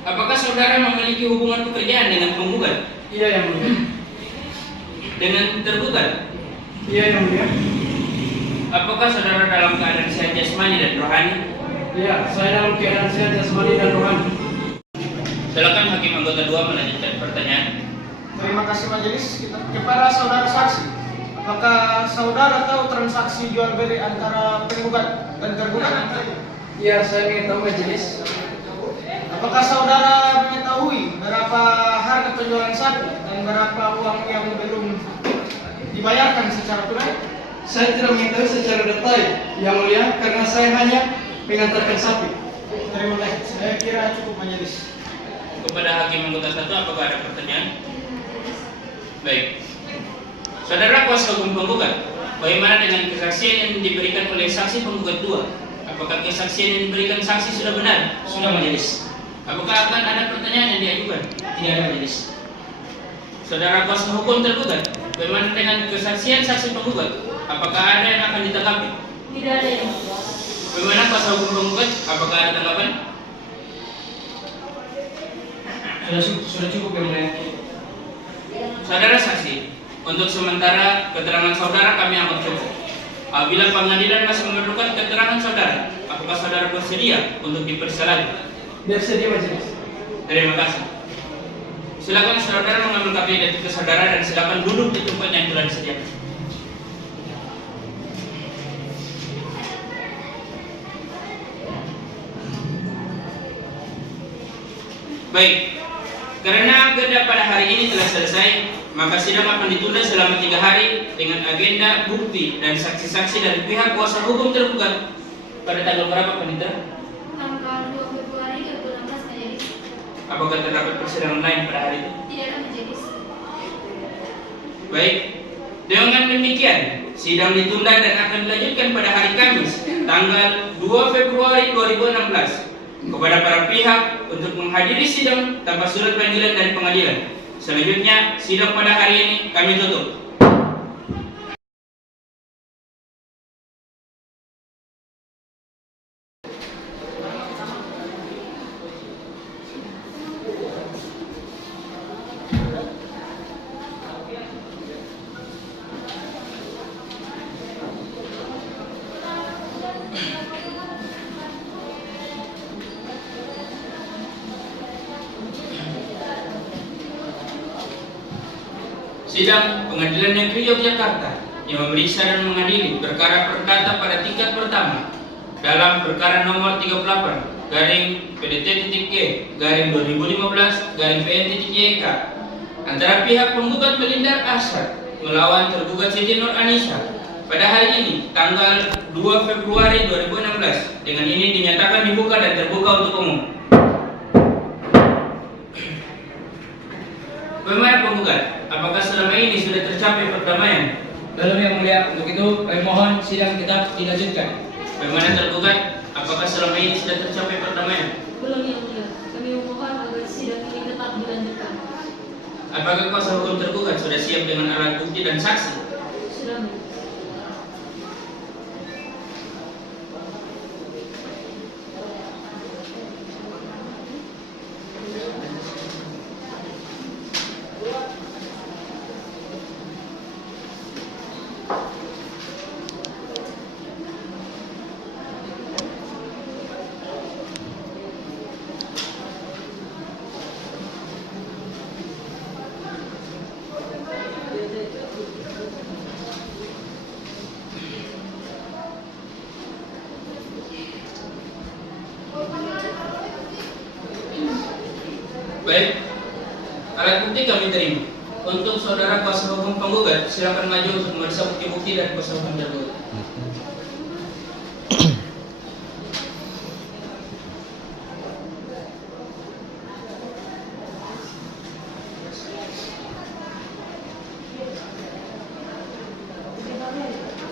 Apakah saudara memiliki hubungan pekerjaan dengan penggugat? Iya yang mulia. Dengan tergugat? Iya yang mulia. Apakah saudara dalam keadaan sehat jasmani dan rohani? Iya, saya dalam keadaan sehat jasmani dan rohani. Silakan hakim anggota 2 melanjutkan pertanyaan. Terima kasih majelis. Kepada saudara saksi, apakah saudara tahu transaksi jual beli antara penggugat dan tergugat? Iya, saya mengetahui majelis. Apakah saudara mengetahui berapa harga penjualan sapi dan berapa uang yang belum dibayarkan secara tunai? Saya tidak mengetahui secara detail, yang mulia, karena saya hanya mengantarkan sapi. Terima kasih. Saya kira cukup majelis. Kepada hakim anggota 1, apakah ada pertanyaan? Baik. Saudara kuasa hukum penggugat, bagaimana dengan kesaksian yang diberikan oleh saksi penggugat 2? Apakah kesaksian yang diberikan saksi sudah benar? Sudah majelis. Apakah akan ada pertanyaan yang diajukan? Tidak ada majelis. Saudara kuasa hukum tergugat, bagaimana dengan kesaksian saksi penggugat? Apakah ada yang akan ditanggapi? Tidak ada yang Bagaimana kuasa hukum penggugat? Apakah ada tanggapan? Sudah cukup yang mulia. Saudara saksi, untuk sementara keterangan saudara kami anggap cukup. Apabila pengadilan masih memerlukan keterangan saudara, apakah saudara bersedia untuk diperiksa lagi? Bersedia majelis. Terima kasih. Silakan saudara mengambil KP identitas saudara dan silakan duduk di tempat yang telah disediakan. Baik, karena agenda pada hari ini telah selesai, maka sidang akan ditunda selama 3 hari dengan agenda, bukti, dan saksi-saksi dari pihak kuasa hukum tergugat pada tanggal berapa, Panitera? Tanggal 2 Februari 2016 majelis. Apakah terdapat persidangan lain pada hari itu? Tidak ada majelis. Baik, dengan demikian sidang ditunda dan akan dilanjutkan pada hari Kamis tanggal 2 Februari 2016 kepada para pihak untuk menghadiri sidang tanpa surat panggilan dari pengadilan. Selanjutnya sidang pada hari ini kami tutup. Sidang Pengadilan Negeri Yogyakarta yang memeriksa dan mengadili perkara perkata pada tingkat pertama dalam perkara nomor 38 garing PDT.G garing 2015 garing PN.YK antara pihak penggugat Melindar Asyar melawan tergugat Siti Nur Anissa pada hari ini tanggal 2 Februari 2016 dengan ini dinyatakan dibuka dan terbuka untuk umum. Bagaimana penggugat? Apakah selama ini sudah tercapai perdamaian? Belum yang mulia, untuk itu kami mohon sidang kita dilanjutkan. Bagaimana tergugat? Apakah selama ini sudah tercapai perdamaian? belum yang mulia. Kami memohon agar sidang ini tetap dilanjutkan. Apakah kuasa hukum tergugat sudah siap dengan alat bukti dan saksi? Sudah majelis. Baik, alat bukti kami terima. Untuk saudara kuasa hukum penggugat, silakan maju untuk memeriksa bukti-bukti dan kuasa hukum tergugat.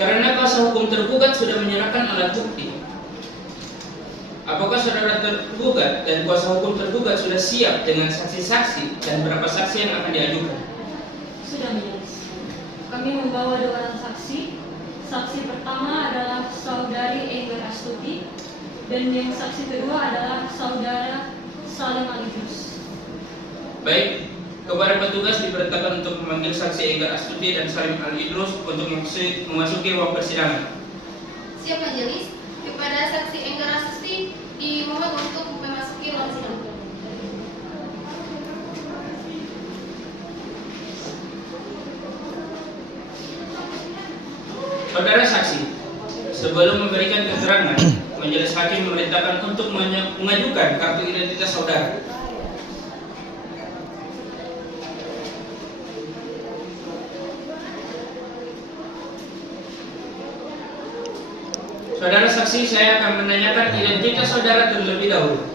Karena kuasa hukum tergugat sudah menyerahkan alat bukti, apakah saudara tergugat dan kuasa hukum tergugat sudah siap dengan saksi-saksi dan berapa saksi yang akan diajukan? Sudah, Majelis. Kami membawa 2 orang saksi. Saksi pertama adalah Saudari Enggar Astuti dan yang saksi kedua adalah Saudara Salim Alidrus. Baik, kepada petugas diperintahkan untuk memanggil saksi Enggar Astuti dan Salim Alidrus untuk memasuki ruang persidangan. Siap Majelis. Kepada saksi Enggar Astuti dimohon untuk memasuki ruang sidang. Saudara saksi, sebelum memberikan keterangan, majelis hakim memerintahkan untuk mengajukan kartu identitas saudara. Saudara saksi, saya akan menanyakan identitas saudara terlebih dahulu.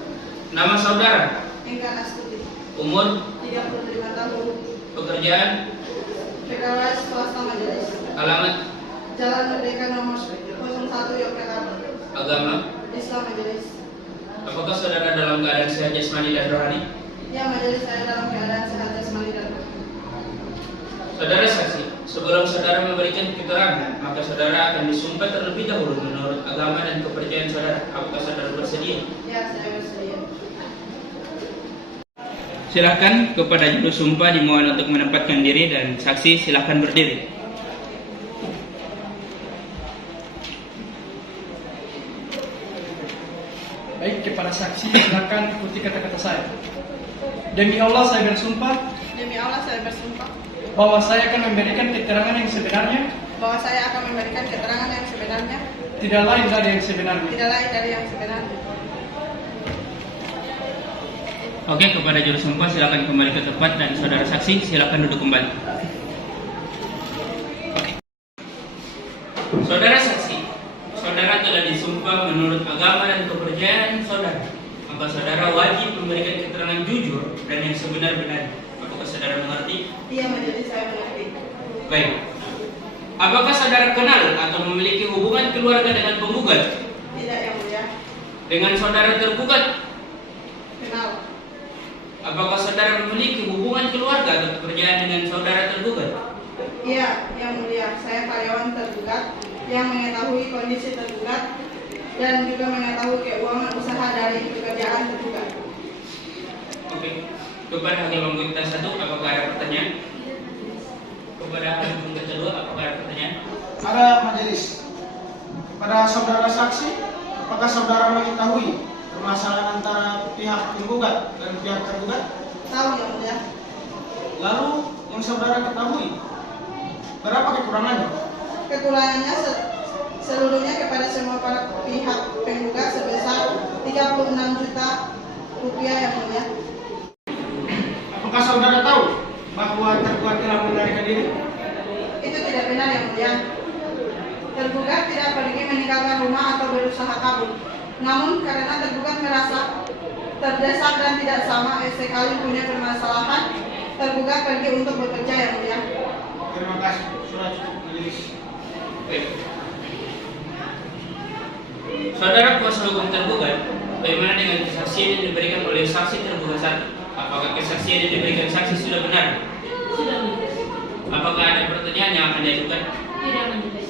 Nama saudara, Enggar Astuti, umur, 35 tahun, pekerjaan, pegawai swasta Majelis, alamat, Jalan Merdeka nomor 01 Yogyakarta, agama. Islam Majelis. Apakah saudara dalam keadaan sehat jasmani dan rohani? Ya Majelis, saya dalam keadaan sehat jasmani dan rohani. Saudara saksi, sebelum saudara memberikan keterangan, maka saudara akan disumpah terlebih dahulu menurut agama dan kepercayaan saudara. Apakah saudara bersedia? Ya, saya bersedia. Silakan kepada juru sumpah dimohon untuk menempatkan diri dan saksi silakan berdiri. Baik, kepada saksi silakan ikuti kata-kata saya. Demi Allah saya bersumpah Demi Allah saya bersumpah bahwa saya akan memberikan keterangan yang sebenarnya, bahwa saya akan memberikan keterangan yang sebenarnya, tidak lain dari yang sebenarnya. tidak lain dari yang sebenarnya. Oke, kepada juru sumpah silakan kembali ke tempat dan saudara saksi silakan duduk kembali. Saudara saksi, saudara telah disumpah menurut agama dan kepercayaan saudara. Maka saudara wajib memberikan keterangan jujur dan yang sebenar-benarnya. Apakah saudara mengerti? Iya Majelis, saya mengerti. Baik. Apakah saudara kenal atau memiliki hubungan keluarga dengan penggugat? Tidak yang mulia. Dengan saudara tergugat? Kenal. Apakah saudara memiliki hubungan keluarga atau pekerjaan dengan saudara tergugat? Iya yang mulia, saya karyawan tergugat yang mengetahui kondisi tergugat dan juga mengetahui keuangan usaha dari pekerjaan tergugat. Oke. Kepada hakim anggota 1, apakah ada pertanyaan? Kepada hakim anggota 2, apakah ada pertanyaan? Ada Majelis. Kepada saudara saksi, apakah saudara mengetahui permasalahan antara pihak penggugat dan pihak tergugat? Tahu yang mulia. Lalu yang saudara ketahui, berapa kekurangannya? Kekurangannya seluruhnya kepada semua para pihak penggugat sebesar 36 juta rupiah yang mulia. Apakah saudara tahu bahwa tergugat telah melarikan diri? Itu tidak benar yang mulia. Tergugat tidak pergi meninggalkan rumah atau berusaha kabur. Namun karena tergugat merasa terdesak dan tidak sama sekali punya permasalahan, tergugat pergi untuk bekerja yang mulia. Terima kasih. Surat Majelis. Baik. Saudara kuasa hukum tergugat, bagaimana dengan kesaksian yang diberikan oleh saksi tergugat 1? Apakah kesaksian yang diberikan saksi sudah benar? Sudah, Majelis. Apakah ada pertanyaan yang akan diajukan? Tidak, Majelis.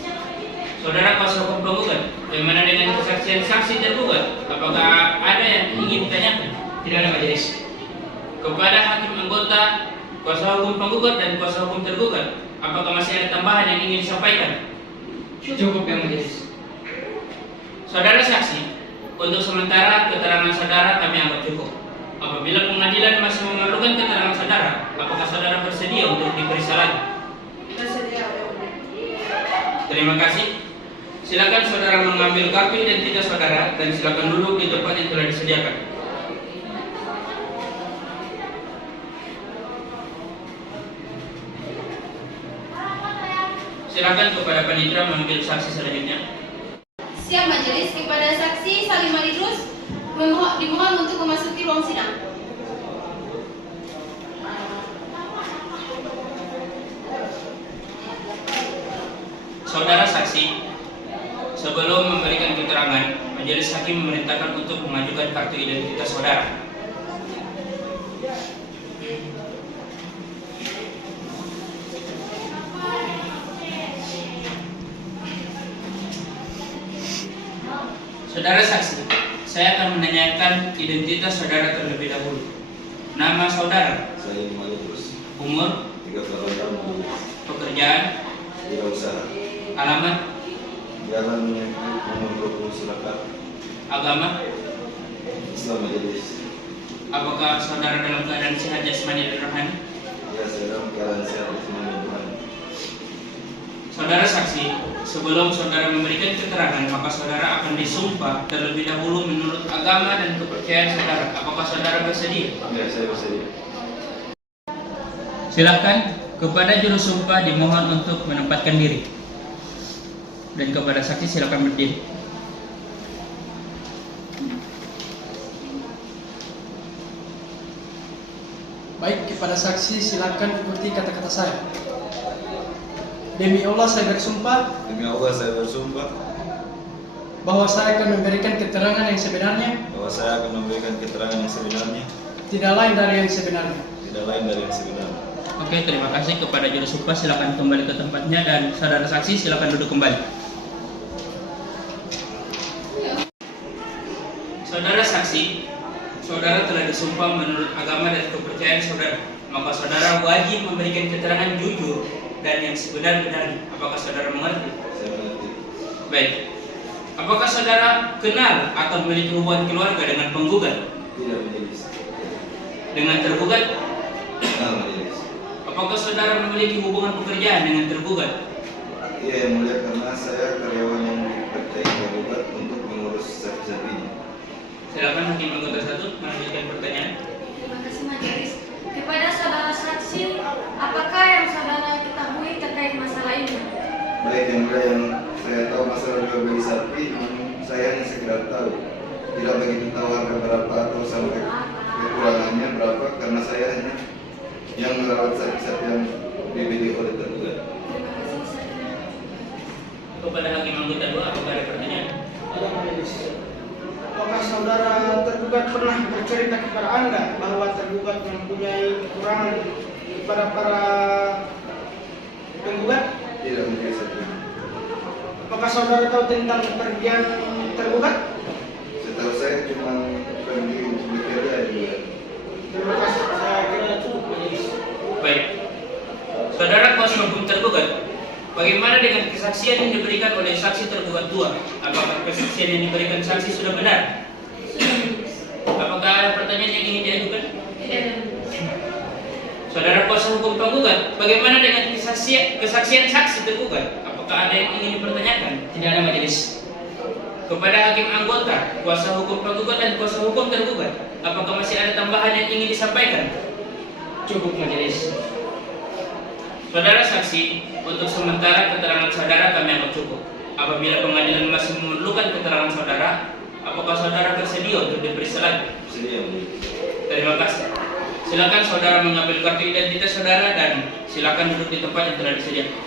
Saudara kuasa hukum penggugat, bagaimana dengan kesaksian saksi tergugat? Apakah ada yang ingin ditanyakan? Tidak ada majelis. Kepada hakim anggota, kuasa hukum penggugat dan kuasa hukum tergugat, apakah masih ada tambahan yang ingin disampaikan? Cukup yang majelis. Saudara saksi, untuk sementara keterangan saudara kami anggap cukup. Apabila pengadilan masih memerlukan keterangan saudara, apakah saudara bersedia untuk diperiksa lagi? Bersedia. Terima kasih. Silakan saudara mengambil kartu identitas saudara dan silakan duduk di tempat yang telah disediakan. Silakan kepada panitera memanggil saksi selanjutnya. Siap majelis, kepada saksi Salim Alidrus dimohon untuk memasuki ruang sidang. Saudara saksi, sebelum memberikan keterangan, majelis hakim memerintahkan untuk mengajukan kartu identitas saudara. Saudara saksi, saya akan menanyakan identitas saudara terlebih dahulu. Nama saudara, Saya Malus, umur, 38 tahun, pekerjaan, wirausaha, alamat, Jalan nomor 20 Surakarta, agama. Islam Majelis. Apakah saudara dalam keadaan sehat jasmani dan rohani? Ya, saya dalam keadaan sehat jasmani dan rohani. Saudara saksi, sebelum saudara memberikan keterangan, maka saudara akan disumpah terlebih dahulu menurut agama dan kepercayaan saudara. Apakah saudara bersedia? Ya, saya bersedia. Silakan kepada juru sumpah dimohon untuk menempatkan diri. Dan kepada saksi silakan berdiri. Baik, kepada saksi silakan ikuti kata-kata saya. Demi Allah saya bersumpah Demi Allah saya bersumpah bahwa saya akan memberikan keterangan yang sebenarnya, bahwa saya akan memberikan keterangan yang sebenarnya, tidak lain dari yang sebenarnya. tidak lain dari yang sebenarnya. Oke, terima kasih kepada juru sumpah. Silakan kembali ke tempatnya dan saudara saksi silakan duduk kembali. Saudara saksi, saudara telah disumpah menurut agama dan kepercayaan saudara. Maka saudara wajib memberikan keterangan jujur dan yang sebenar-benarnya. Apakah saudara mengerti? Saya mengerti. Baik. Apakah saudara kenal atau memiliki hubungan keluarga dengan penggugat? Tidak Majelis. Dengan tergugat? Kenal Majelis. Apakah saudara memiliki hubungan pekerjaan dengan tergugat? Iya yang mulia, karena saya karyawan yang dipercayai tergugat untuk mengurus servis ini. Silakan hakim anggota 1 melanjutkan pertanyaan. Terima kasih majelis. Kepada saudara saksi, apakah yang saudara ketahui terkait masalah ini? Baik yang mulia, yang saya tahu masalah jual beli sapi, namun saya hanya sekedar tahu. Tidak begitu tahu harga berapa atau sampai kekurangannya berapa, karena saya hanya yang merawat sapi-sapi yang dibeli oleh tergugat. Terima kasih saya. Kepada hakim anggota 2, apakah ada pertanyaan? Ada majelis. Apakah saudara tergugat pernah bercerita kepada Anda bahwa tergugat mempunyai kekurangan kepada para penggugat? Tidak mungkin saja. Apakah saudara tahu tentang kepergian tergugat? Setahu saya cuma pergi untuk bekerja ya. Terima kasih, saya kira cukup majelis. Baik. Saudara kuasa hukum tergugat, bagaimana dengan kesaksian yang diberikan oleh saksi tergugat 2? Apakah kesaksian yang diberikan saksi sudah benar? Sudah majelis. Apakah ada pertanyaan yang ingin diajukan? Tidak ada majelis. Saudara kuasa hukum penggugat, bagaimana dengan kesaksian saksi tergugat? Apakah ada yang ingin dipertanyakan? Tidak ada majelis. Kepada hakim anggota, kuasa hukum penggugat dan kuasa hukum tergugat, apakah masih ada tambahan yang ingin disampaikan? Cukup majelis. Saudara saksi, untuk sementara keterangan saudara kami anggap cukup. Apabila pengadilan masih memerlukan keterangan saudara, apakah saudara bersedia untuk diperiksa lagi? Sedia Majelis. Terima kasih. Silakan saudara mengambil kartu identitas saudara dan silakan duduk di tempat yang telah disediakan.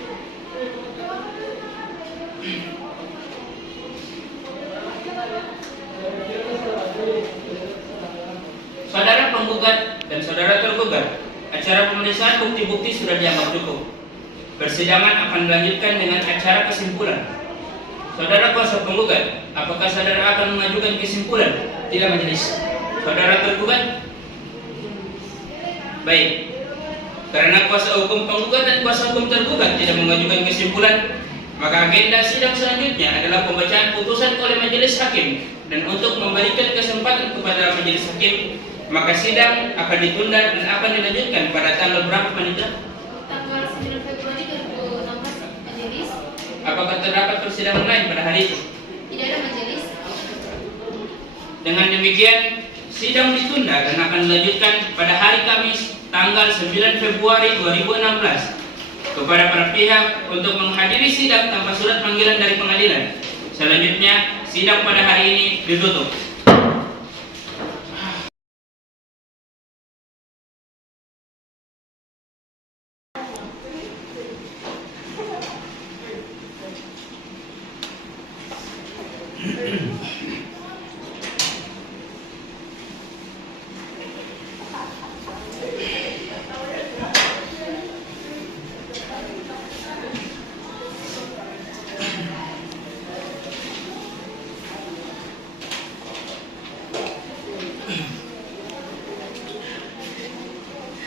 Saudara penggugat dan saudara tergugat, acara pemeriksaan bukti-bukti sudah dianggap cukup. Persidangan akan dilanjutkan dengan acara kesimpulan. Saudara kuasa penggugat, apakah saudara akan mengajukan kesimpulan? Tidak majelis. Saudara tergugat? Baik. Karena kuasa hukum penggugat dan kuasa hukum tergugat tidak mengajukan kesimpulan, maka agenda sidang selanjutnya adalah pembacaan putusan oleh majelis hakim. Dan untuk memberikan kesempatan kepada majelis hakim, maka sidang akan ditunda dan akan dilanjutkan pada tanggal berapa panitia? Tanggal 9 Februari 2016 majelis. Apakah terdapat persidangan lain pada hari itu? Tidak ada majelis. Dengan demikian, sidang ditunda dan akan dilanjutkan pada hari Kamis tanggal 9 Februari 2016 kepada para pihak untuk menghadiri sidang tanpa surat panggilan dari pengadilan. Selanjutnya, sidang pada hari ini ditutup.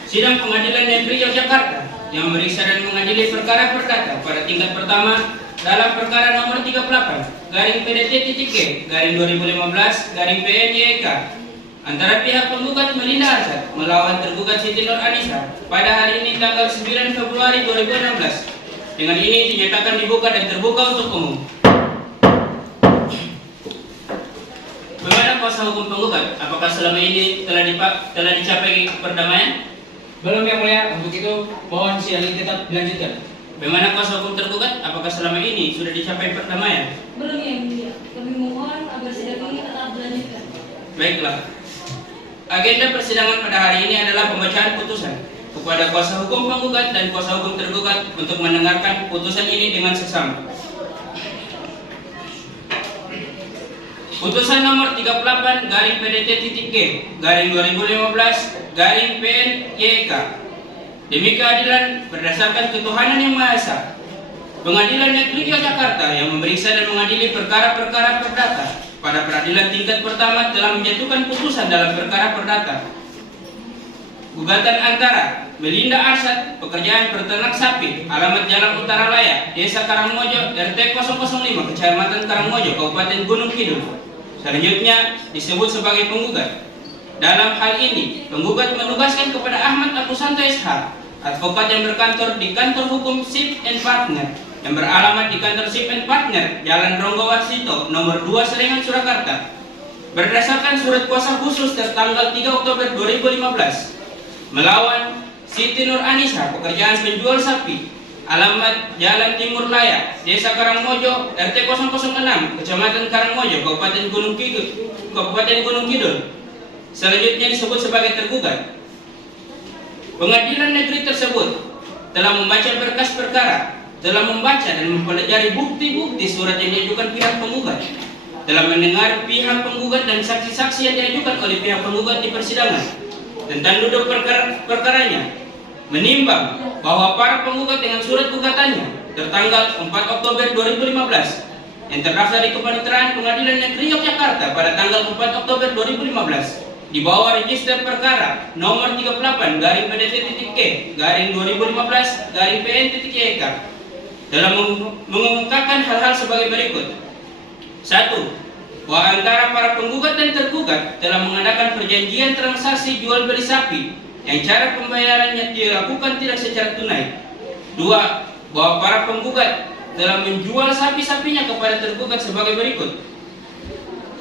Sidang Pengadilan Negeri Yogyakarta yang memeriksa dan mengadili perkara perdata pada tingkat pertama dalam perkara nomor 38 garing PDT.G garing 2015 garing PNYK antara pihak penggugat Melinda Arsad melawan tergugat Siti Nur Anissa pada hari ini tanggal 9 Februari 2016. Dengan ini dinyatakan dibuka dan terbuka untuk umum. Bagaimana kuasa hukum penggugat? Apakah selama ini telah dicapai perdamaian? Belum yang mulia, untuk itu mohon sidang tetap dilanjutkan. Bagaimana kuasa hukum tergugat? Apakah selama ini sudah dicapai perdamaian? Belum yang mulia. Kami mohon agar sidang ini tetap dilanjutkan. Baiklah. Agenda persidangan pada hari ini adalah pembacaan putusan kepada kuasa hukum penggugat dan kuasa hukum tergugat untuk mendengarkan putusan ini dengan seksama. Putusan nomor 38 garing PDT.G garing 2015 garing PNYK. Demi keadilan berdasarkan ketuhanan yang Maha Esa, Pengadilan Negeri Yogyakarta yang memeriksa dan mengadili perkara-perkara perdata pada peradilan tingkat pertama telah menjatuhkan putusan dalam perkara perdata gugatan antara Melinda Arsad, pekerjaan peternak sapi, alamat Jalan Utara Laya, Desa Karangmojo, RT 005, Kecamatan Karangmojo, Kabupaten Gunung Kidul. Selanjutnya disebut sebagai penggugat. Dalam hal ini, penggugat menugaskan kepada Ahmad Akusanto SH, advokat yang berkantor di kantor hukum Ship and Partner, yang beralamat di kantor Ship and Partner, Jalan Ronggo Warsito, nomor 2 Serengan, Surakarta. Berdasarkan surat kuasa khusus tertanggal 3 Oktober 2015, melawan Siti Nur Anissa, pekerjaan penjual sapi, alamat Jalan Timur Laya, Desa Karangmojo, RT 006, Kecamatan Karangmojo, Kabupaten Gunung Kidul. Selanjutnya disebut sebagai tergugat. Pengadilan negeri tersebut telah membaca berkas perkara, telah membaca dan mempelajari bukti-bukti surat yang diajukan pihak penggugat, telah mendengar pihak penggugat dan saksi-saksi yang diajukan oleh pihak penggugat di persidangan tentang duduk perkaranya, menimbang bahwa para penggugat dengan surat gugatannya tertanggal 4 Oktober 2015 yang terdaftar di Kepaniteraan Pengadilan Negeri Yogyakarta pada tanggal 4 Oktober 2015 di bawah register perkara nomor 38 garing PDT.G garing 2015 garing PN.YK dalam mengungkapkan hal-hal sebagai berikut. 1. Bahwa antara para penggugat dan tergugat telah mengadakan perjanjian transaksi jual beli sapi yang cara pembayarannya dilakukan tidak secara tunai. 2. Bahwa para penggugat telah menjual sapi-sapinya kepada tergugat sebagai berikut.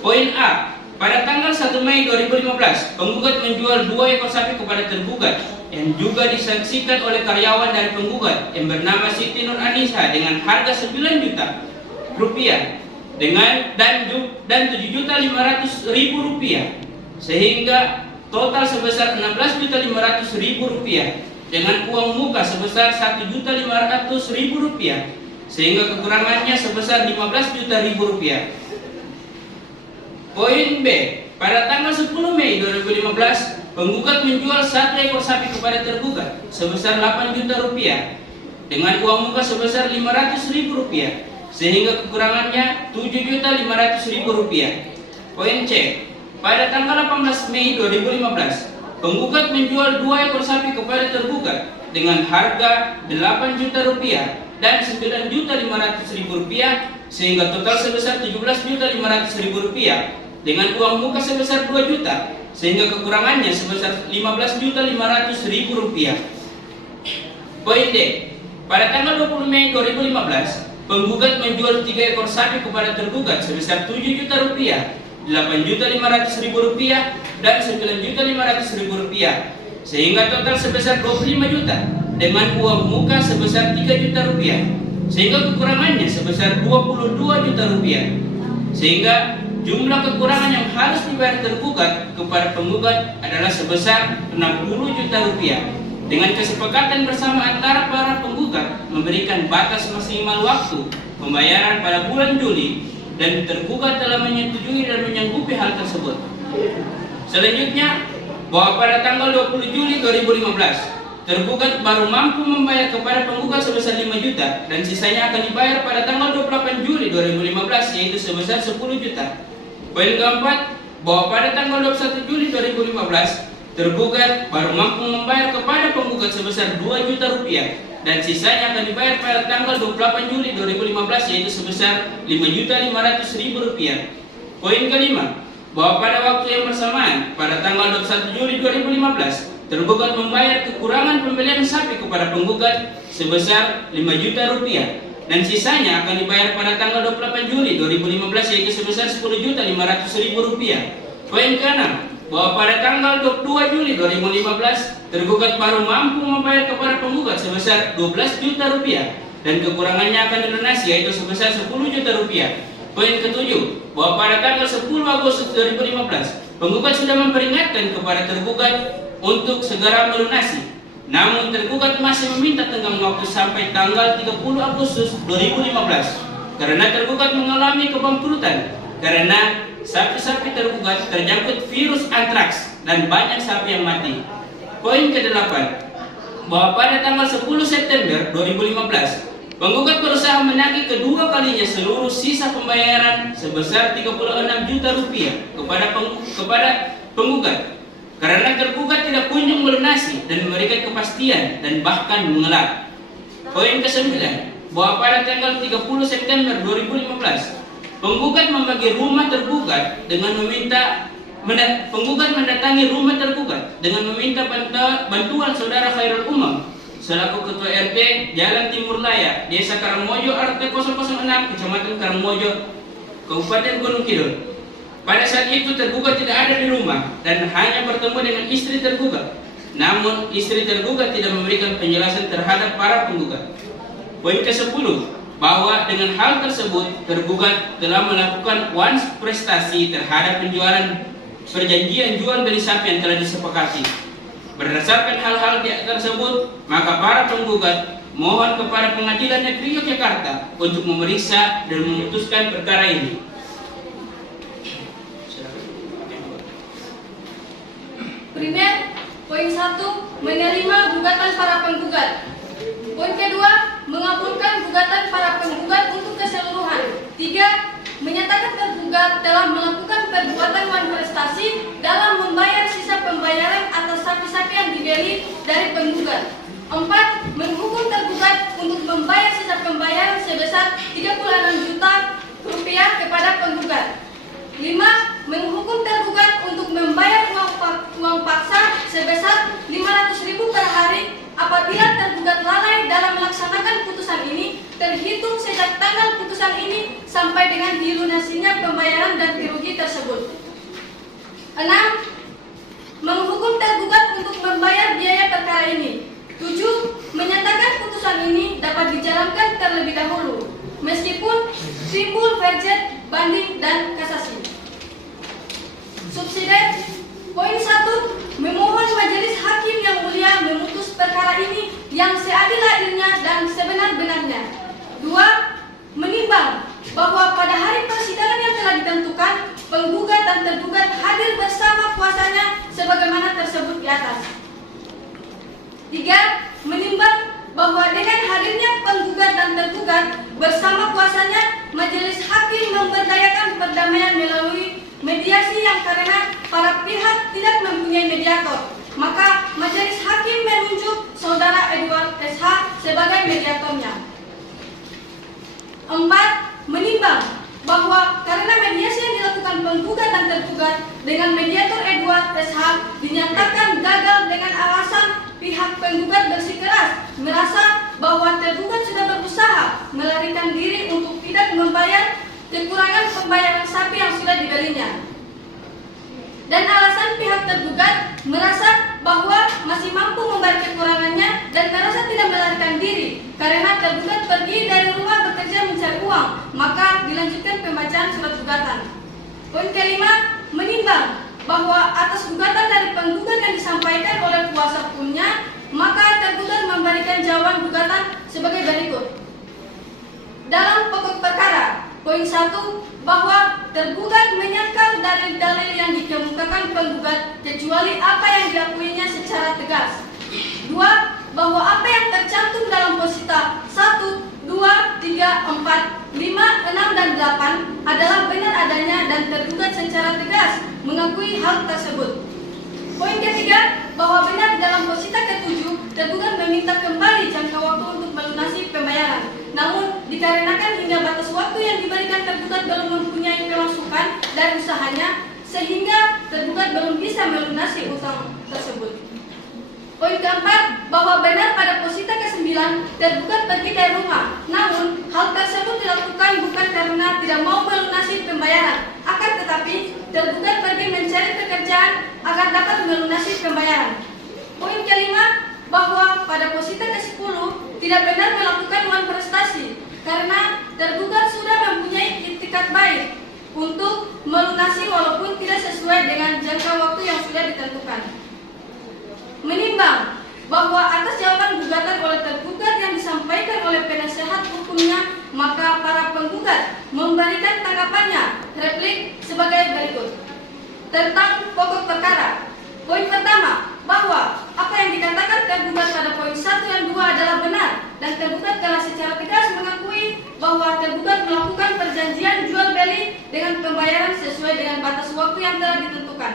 Poin A. Pada tanggal 1 Mei 2015, penggugat menjual 2 ekor sapi kepada tergugat yang juga disaksikan oleh karyawan dari penggugat yang bernama Siti Nur Anissa dengan harga 9 juta rupiah dan 7.500.000 rupiah, sehingga total sebesar 16.500.000 rupiah dengan uang muka sebesar 1.500.000 rupiah, sehingga kekurangannya sebesar 15 juta rupiah. Poin B. Pada tanggal 10 Mei 2015, penggugat menjual 1 ekor sapi kepada tergugat sebesar 8 juta rupiah dengan uang muka sebesar 500.000 rupiah, sehingga kekurangannya 7.500.000 rupiah. Poin C. Pada tanggal 18 Mei 2015, penggugat menjual 2 ekor sapi kepada tergugat dengan harga 8 juta rupiah dan 9.500.000 rupiah, sehingga total sebesar 17.500.000 rupiah dengan uang muka sebesar 2 juta, sehingga kekurangannya sebesar 15.500.000 rupiah. Poin D. Pada tanggal 20 Mei 2015, penggugat menjual 3 ekor sapi kepada tergugat sebesar 7 juta rupiah, 8.500.000 rupiah dan 9.500.000 rupiah, sehingga total sebesar 25 juta dengan uang muka sebesar 3 juta rupiah, sehingga kekurangannya sebesar 22 juta rupiah. Sehingga jumlah kekurangan yang harus dibayar tergugat kepada penggugat adalah sebesar 60 juta rupiah. Dengan kesepakatan bersama antara para penggugat memberikan batas maksimal waktu pembayaran pada bulan Juli, dan tergugat telah menyetujui dan menyanggupi hal tersebut. Selanjutnya, bahwa pada tanggal 20 Juli 2015 tergugat baru mampu membayar kepada penggugat sebesar 5 juta dan sisanya akan dibayar pada tanggal 28 Juli 2015 yaitu sebesar 10 juta. Poin keempat, bahwa pada tanggal 21 Juli 2015 tergugat baru mampu membayar kepada penggugat sebesar 2 juta rupiah dan sisanya akan dibayar pada tanggal 28 Juli 2015 yaitu sebesar 5.500.000 rupiah. Poin kelima, bahwa pada waktu yang bersamaan pada tanggal 21 Juli 2015 tergugat membayar kekurangan pembelian sapi kepada penggugat sebesar 5 juta rupiah dan sisanya akan dibayar pada tanggal 28 Juli 2015 yaitu sebesar 10.500.000 rupiah. Poin keenam, bahwa pada tanggal 22 Juli 2015 tergugat baru mampu membayar kepada penggugat sebesar 12 juta rupiah dan kekurangannya akan dilunasi yaitu sebesar 10 juta rupiah. Poin ketujuh, bahwa pada tanggal 10 Agustus 2015 penggugat sudah memperingatkan kepada tergugat untuk segera melunasi. Namun tergugat masih meminta tenggang waktu sampai tanggal 30 Agustus 2015 karena tergugat mengalami kebangkrutan karena sapi-sapi tergugat terjangkit virus antraks dan banyak sapi yang mati. Poin ke-8, bahwa pada tanggal 10 September 2015 penggugat berusaha menagih kedua kalinya seluruh sisa pembayaran sebesar 36 juta rupiah kepada penggugat karena tergugat tidak kunjung melunasi dan memberikan kepastian dan bahkan mengelak. Poin ke-9, bahwa pada tanggal 30 September 2015 penggugat membagi rumah tergugat dengan penggugat mendatangi rumah tergugat dengan meminta bantuan saudara Khairul Umam selaku Ketua RT Jalan Timur Laya, Desa Karangmojo, RT 006, Kecamatan Karangmojo, Kabupaten Gunung Kidul. Pada saat itu tergugat tidak ada di rumah dan hanya bertemu dengan istri tergugat. Namun istri tergugat tidak memberikan penjelasan terhadap para penggugat. Poin ke-10, bahwa dengan hal tersebut tergugat telah melakukan once prestasi terhadap penjualan perjanjian jual beli sapi yang telah disepakati. Berdasarkan hal-hal tersebut, maka para penggugat mohon kepada Pengadilan Negeri Yogyakarta untuk memeriksa dan memutuskan perkara ini. Primer, poin 1, menerima gugatan para penggugat. Poin kedua, mengabulkan gugatan para penggugat untuk keseluruhan. 3, menyatakan tergugat telah melakukan perbuatan manifestasi dalam membayar sisa pembayaran atas sapi-sapi yang dibeli dari penggugat. 4, menghukum tergugat untuk membayar sisa pembayaran sebesar 36 juta rupiah kepada penggugat. 5, menghukum tergugat untuk membayar uang paksa sebesar 500.000 per hari apabila tergugat lalai dalam melaksanakan putusan ini terhitung sejak tanggal putusan ini sampai dengan dilunasinya pembayaran dan kerugi tersebut. 6, menghukum tergugat untuk membayar biaya perkara ini. 7, menyatakan putusan ini dapat dijalankan terlebih dahulu meskipun timbul verjet, banding, dan kasasi. Subsidiar, poin 1, memohon majelis hakim yang mulia memutus perkara ini yang seadil-adilnya dan sebenar-benarnya. 2, menimbang bahwa pada hari persidangan yang telah ditentukan, penggugat dan tergugat hadir bersama kuasanya sebagaimana tersebut di atas. 3, menimbang bahwa dengan hadirnya penggugat dan tergugat bersama kuasanya, majelis hakim memberdayakan perdamaian melalui mediasi yang karena para pihak tidak mempunyai mediator, maka majelis hakim menunjuk saudara Edward SH sebagai mediatornya. 4, menimbang bahwa karena mediasi yang dilakukan penggugat dan tergugat dengan mediator Edward SH dinyatakan gagal dengan alasan pihak penggugat bersikeras merasa bahwa tergugat sudah berusaha melarikan diri untuk tidak membayar kekurangan pembayaran sapi yang sudah dibelinya. Dan alasan pihak tergugat merasa bahwa masih mampu membayar kekurangannya dan merasa tidak melarikan diri karena tergugat pergi dari rumah bekerja mencari uang, maka dilanjutkan pembacaan surat gugatan. Poin kelima, menimbang bahwa atas gugatan dari penggugat yang disampaikan oleh kuasa hukumnya, maka tergugat memberikan jawaban gugatan sebagai berikut. Dalam pokok perkara, poin 1, bahwa tergugat menyangkal dalil-dalil yang dikemukakan penggugat kecuali apa yang diakuinya secara tegas. 2. Bahwa apa yang tercantum dalam posita 1, 2, 3, 4, 5, 6, dan 8 adalah benar adanya dan tergugat secara tegas mengakui hal tersebut. Poin ketiga, bahwa benar dalam posita ke-7 tergugat meminta kembali jangka waktu untuk melunasi pembayaran. Namun, dikarenakan hingga batas waktu yang diberikan tergugat belum mempunyai pemasukan dari usahanya, sehingga tergugat belum bisa melunasi utang tersebut. Poin keempat, bahwa benar pada posita ke-9 tergugat pergi dari rumah. Namun, hal tersebut dilakukan bukan karena tidak mau melunasi pembayaran, akan tetapi tergugat pergi mencari pekerjaan agar dapat melunasi pembayaran. Poin kelima, bahwa pada posita ke-10 tidak benar melakukan uang prestasi karena tergugat sudah mempunyai itikat baik untuk melunasi walaupun tidak sesuai dengan jangka waktu yang sudah ditentukan. Menimbang bahwa atas jawaban gugatan oleh tergugat yang disampaikan oleh penasehat hukumnya, maka para penggugat memberikan tanggapannya replik sebagai berikut. Tentang pokok perkara, poin pertama, bahwa apa yang dikatakan tergugat pada poin 1 dan 2 adalah benar dan tergugat telah secara tegas mengakui bahwa tergugat melakukan perjanjian jual beli dengan pembayaran sesuai dengan batas waktu yang telah ditentukan.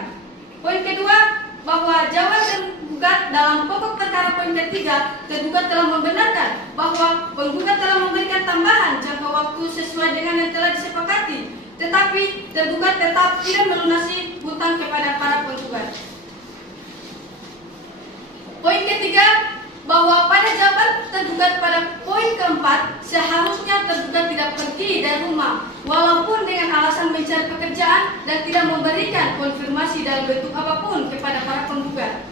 Poin kedua, bahwa jawaban tergugat dalam pokok perkara poin ketiga, tergugat telah membenarkan bahwa penggugat telah memberikan tambahan jangka waktu sesuai dengan yang telah disepakati, tetapi tergugat tetap tidak melunasi hutang kepada para penggugat. Poin ketiga, bahwa pada jawaban tergugat pada poin keempat, seharusnya tergugat tidak pergi dari rumah walaupun dengan alasan mencari pekerjaan dan tidak memberikan konfirmasi dalam bentuk apapun kepada para penggugat.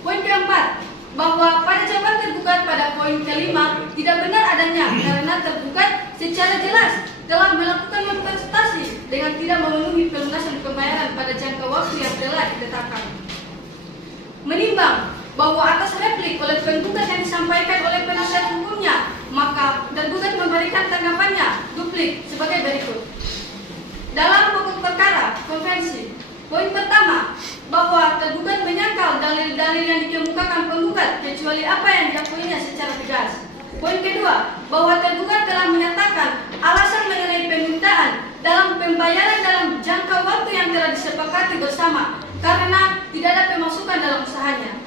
Poin keempat, bahwa pada jawaban tergugat pada poin kelima tidak benar adanya karena tergugat secara jelas telah melakukan manifestasi dengan tidak memenuhi pelunasan pembayaran pada jangka waktu yang telah ditetapkan. Menimbang bahwa atas replik oleh penggugat yang disampaikan oleh penasihat hukumnya, maka tergugat memberikan tanggapannya duplik sebagai berikut. Dalam pokok perkara konvensi, poin pertama, bahwa tergugat menyangkal dalil-dalil yang dikemukakan penggugat kecuali apa yang diakuinya secara tegas. Poin kedua, bahwa tergugat telah menyatakan alasan mengenai permintaan dalam pembayaran dalam jangka waktu yang telah disepakati bersama karena tidak ada pemasukan dalam usahanya.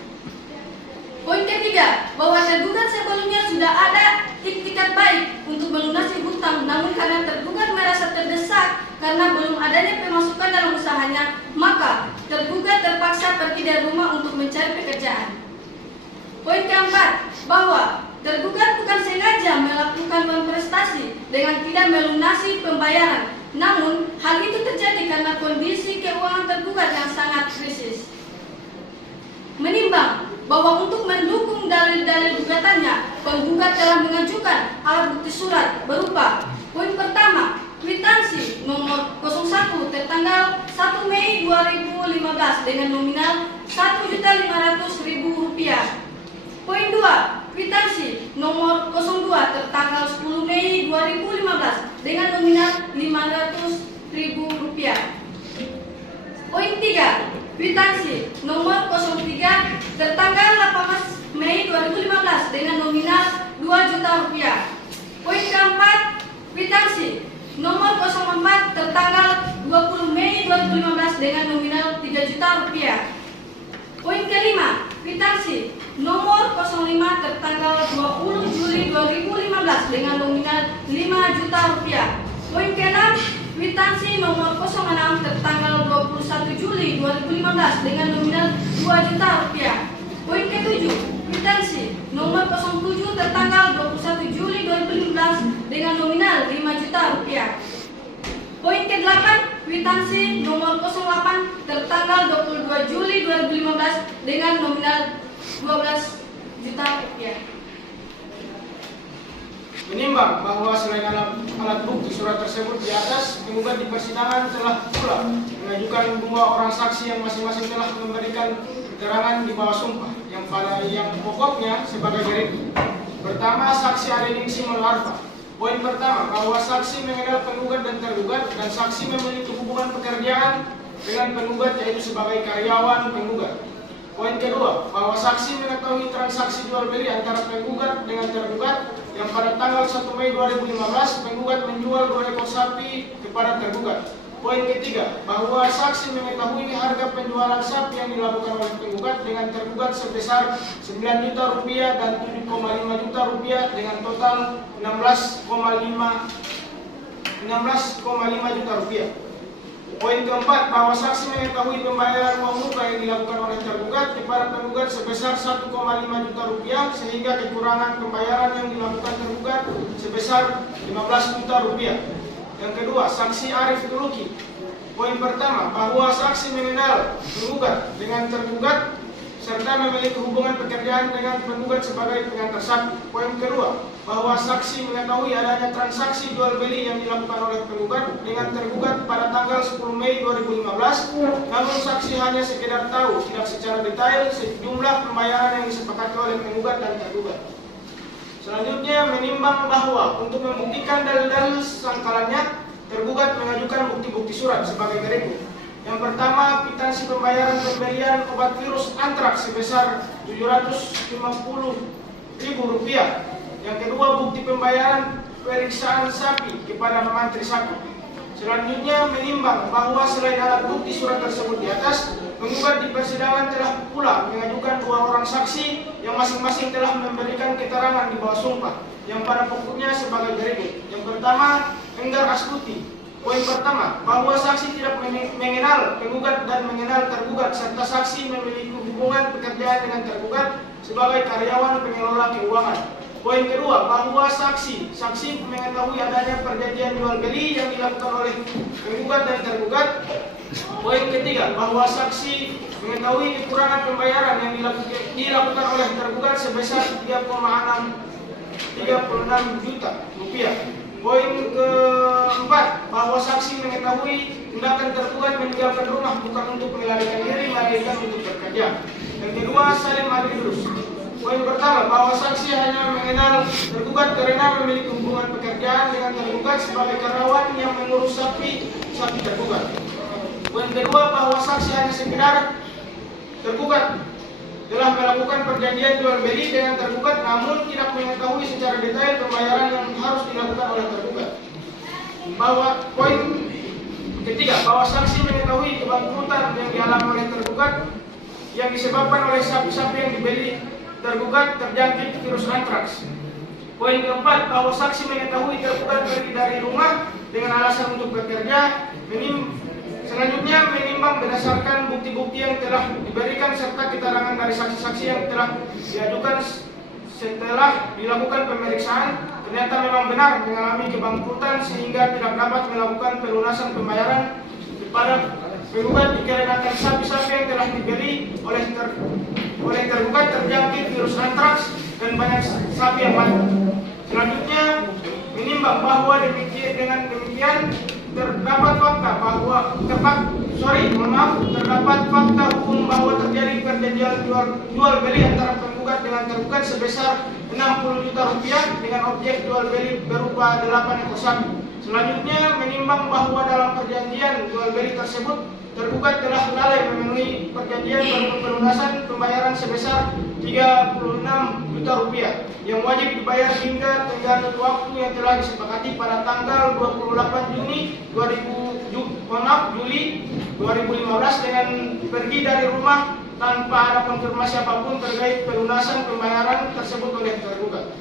Poin ketiga, bahwa tergugat sebelumnya sudah ada iktikat baik untuk melunasi hutang, namun karena tergugat merasa terdesak karena belum adanya pemasukan dalam usahanya, maka tergugat terpaksa pergi dari rumah untuk mencari pekerjaan. Poin keempat, bahwa tergugat bukan sengaja melakukan prestasi dengan tidak melunasi pembayaran, namun hal itu terjadi karena kondisi keuangan tergugat yang sangat krisis. Menimbang bahwa untuk mendukung dalil-dalil gugatannya, penggugat telah mengajukan alat bukti surat berupa poin pertama, kwitansi nomor 01 tertanggal 1 Mei 2015 dengan nominal Rp1.500.000. Poin 2, kwitansi nomor 02 tertanggal 10 Mei 2015 dengan nominal Rp500.000. Poin 3, kwitansi nomor 03 tertanggal 18 Mei 2015 dengan nominal Rp2 juta. Poin keempat, kwitansi nomor 04 tertanggal 20 Mei 2015 dengan nominal Rp3 juta. Poin kelima, kwitansi nomor 05 tertanggal 20 Juli 2015 dengan nominal Rp5 juta. Poin keenam, kwitansi nomor 06 tertanggal 21 Juli 2015 dengan nominal Rp2 juta. Poin ketujuh, kwitansi nomor 07 tertanggal 21 Juli 2015 dengan nominal Rp5 juta. Poin ke-8, kwitansi nomor 08 tertanggal 22 Juli 2015 dengan nominal Rp12 juta rupiah. Menimbang bahwa selain alat bukti surat tersebut di atas, penggugat di persidangan telah pula mengajukan 2 orang saksi yang masing-masing telah memberikan keterangan di bawah sumpah yang pokoknya sebagai berikut. Pertama, saksi Adeningsi Arfa. Poin pertama, bahwa saksi mengenal penggugat dan tergugat, dan saksi memiliki hubungan pekerjaan dengan penggugat yaitu sebagai karyawan penggugat. Poin kedua, bahwa saksi mengetahui transaksi jual beli antara penggugat dengan tergugat yang pada tanggal 1 Mei 2015 penggugat menjual 2 ekor sapi kepada tergugat. Poin ketiga, bahwa saksi mengetahui harga penjualan sapi yang dilakukan oleh penggugat dengan tergugat sebesar 9 juta rupiah dan 7,5 juta rupiah dengan total 16,5 juta rupiah. Poin keempat, bahwa saksi mengetahui pembayaran uang muka yang dilakukan oleh tergugat kepada penggugat sebesar 1,5 juta rupiah sehingga kekurangan pembayaran yang dilakukan tergugat sebesar 15 juta rupiah. Yang kedua, saksi Arif Tuluki. Poin pertama, bahwa saksi mengenal penggugat dengan tergugat serta memiliki hubungan pekerjaan dengan penggugat sebagai pengantar sapi. Poin kedua, bahwa saksi mengetahui adanya transaksi jual beli yang dilakukan oleh penggugat dengan tergugat pada tanggal 10 Mei 2015, namun saksi hanya sekedar tahu, tidak secara detail, sejumlah pembayaran yang disepakati oleh penggugat dan tergugat. Selanjutnya, menimbang bahwa untuk membuktikan dalil-dalil sangkalannya, tergugat mengajukan bukti-bukti surat sebagai berikut. Yang pertama, kwitansi pembayaran pembelian obat virus antraks sebesar Rp750.000. Yang kedua, bukti pembayaran periksaan sapi kepada pemantri sapi. Selanjutnya, menimbang bahwa selain alat bukti surat tersebut di atas, penggugat di persidangan telah pula mengajukan 2 orang saksi yang masing-masing telah memberikan keterangan di bawah sumpah yang pada pokoknya sebagai berikut. Yang pertama, Enggar Astuti. Poin pertama, bahwa saksi tidak mengenal penggugat dan mengenal tergugat serta saksi memiliki hubungan pekerjaan dengan tergugat sebagai karyawan pengelola keuangan. Poin kedua, bahwa saksi mengetahui adanya perjanjian jual beli yang dilakukan oleh penggugat dan tergugat. Poin ketiga, bahwa saksi mengetahui kekurangan pembayaran yang dilakukan oleh tergugat sebesar 3,6 juta rupiah. Poin keempat, bahwa saksi mengetahui tindakan tergugat meninggalkan rumah bukan untuk melarikan diri, melainkan untuk bekerja. Yang kedua, Salim Adridrus. Poin pertama, bahwa saksi hanya mengenal tergugat karena memiliki hubungan pekerjaan dengan tergugat sebagai karyawan yang mengurus sapi tergugat. Poin kedua, bahwa saksi hanya sekedar tergugat telah melakukan perjanjian jual beli dengan tergugat namun tidak mengetahui secara detail pembayaran yang harus dilakukan oleh tergugat. Bahwa poin ketiga, bahwa saksi mengetahui kebangkrutan yang dialami oleh tergugat yang disebabkan oleh sapi-sapi yang dibeli tergugat terjangkit virus antraks. Poin keempat, bahwa saksi mengetahui tergugat pergi dari rumah dengan alasan untuk bekerja. Selanjutnya, menimbang berdasarkan bukti-bukti yang telah diberikan serta keterangan dari saksi-saksi yang telah diajukan setelah dilakukan pemeriksaan, ternyata memang benar mengalami kebangkrutan sehingga tidak dapat melakukan pelunasan pembayaran kepada penggugat dikarenakan sapi-sapi yang telah dibeli oleh tergugat terjangkit virus antraks dan banyak sapi yang mati. Selanjutnya, menimbang bahwa dengan demikian terdapat fakta hukum bahwa terjadi perjanjian jual beli antara penggugat dengan tergugat sebesar 60 juta rupiah dengan objek jual beli berupa 8 ekor sapi. Selanjutnya, menimbang bahwa dalam perjanjian jual beli tersebut tergugat telah lalai memenuhi perjanjian berupa pelunasan pembayaran sebesar 36 juta rupiah yang wajib dibayar hingga tenggat waktu yang telah disepakati pada tanggal 28 Juli 2015 dengan pergi dari rumah tanpa ada konfirmasi apapun terkait pelunasan pembayaran tersebut oleh tergugat.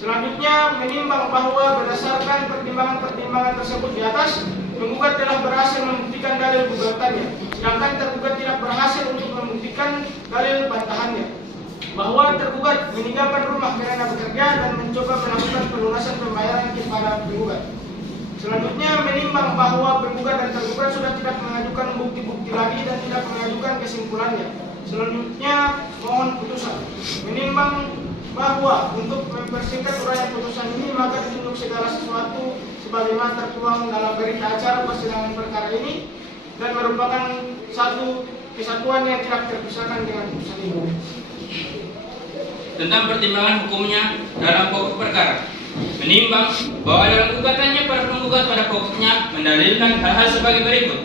Selanjutnya, menimbang bahwa berdasarkan pertimbangan-pertimbangan tersebut di atas, penggugat telah berhasil membuktikan dalil gugatannya, sedangkan tergugat tidak berhasil untuk membuktikan dalil bantahannya. Bahwa tergugat meninggalkan rumah karena bekerja dan mencoba melakukan pelunasan pembayaran kepada penggugat. Selanjutnya, menimbang bahwa penggugat dan tergugat sudah tidak mengajukan bukti-bukti lagi dan tidak mengajukan kesimpulannya. Selanjutnya mohon putusan menimbang bahwa untuk mempersingkat uraian putusan ini maka ditunjuk segala sesuatu sebagaimana tertuang dalam berita acara persidangan perkara ini dan merupakan satu kesatuan yang tidak terpisahkan dengan putusan ini. Tentang pertimbangan hukumnya dalam pokok perkara, menimbang bahwa dalam gugatannya para penggugat pada pokoknya mendalilkan hal-hal sebagai berikut: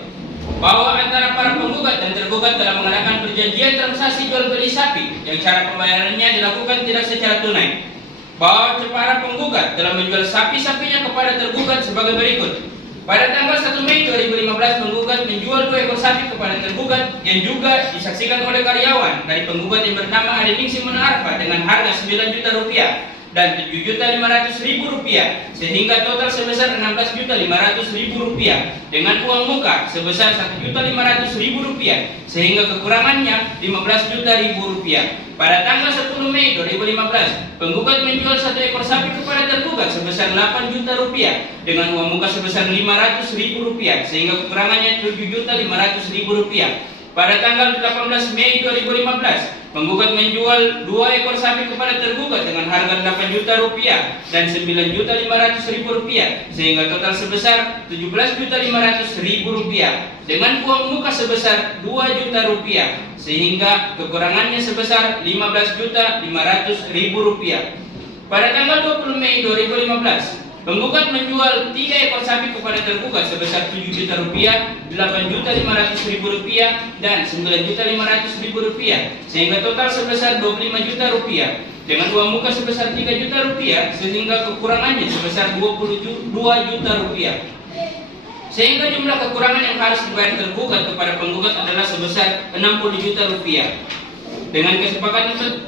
bahwa antara para penggugat dan tergugat telah mengadakan perjanjian transaksi jual beli sapi yang cara pembayarannya dilakukan tidak secara tunai, bahwa para penggugat telah menjual sapi-sapinya kepada tergugat sebagai berikut: pada tanggal 1 Mei 2015 penggugat menjual 2 ekor sapi kepada tergugat yang juga disaksikan oleh karyawan dari penggugat yang bernama Adeningsih Arfa dengan harga 9 juta rupiah dan 7.500.000 rupiah, sehingga total sebesar 16.500.000 rupiah dengan uang muka sebesar 1.500.000 rupiah, sehingga kekurangannya 15 juta rupiah. Pada tanggal 10 Mei 2015 penggugat menjual 1 ekor sapi kepada tergugat sebesar 8 juta rupiah dengan uang muka sebesar 500.000 rupiah, sehingga kekurangannya 7.500.000 rupiah. Pada tanggal 18 Mei 2015 penggugat menjual 2 ekor sapi kepada tergugat dengan harga 8 juta rupiah dan 9.500.000 rupiah, sehingga total sebesar 17.500.000 rupiah dengan uang muka sebesar 2 juta rupiah, sehingga kekurangannya sebesar 15.500.000 rupiah. Pada tanggal 20 Mei 2015 penggugat menjual 3 ekor sapi kepada tergugat sebesar 7 juta rupiah, 8.500.000 rupiah, dan 9.500.000 rupiah, sehingga total sebesar 25 juta rupiah dengan uang muka sebesar 3 juta rupiah, sehingga kekurangannya sebesar 22 juta rupiah. Sehingga jumlah kekurangan yang harus dibayar tergugat kepada penggugat adalah sebesar 60 juta rupiah. Dengan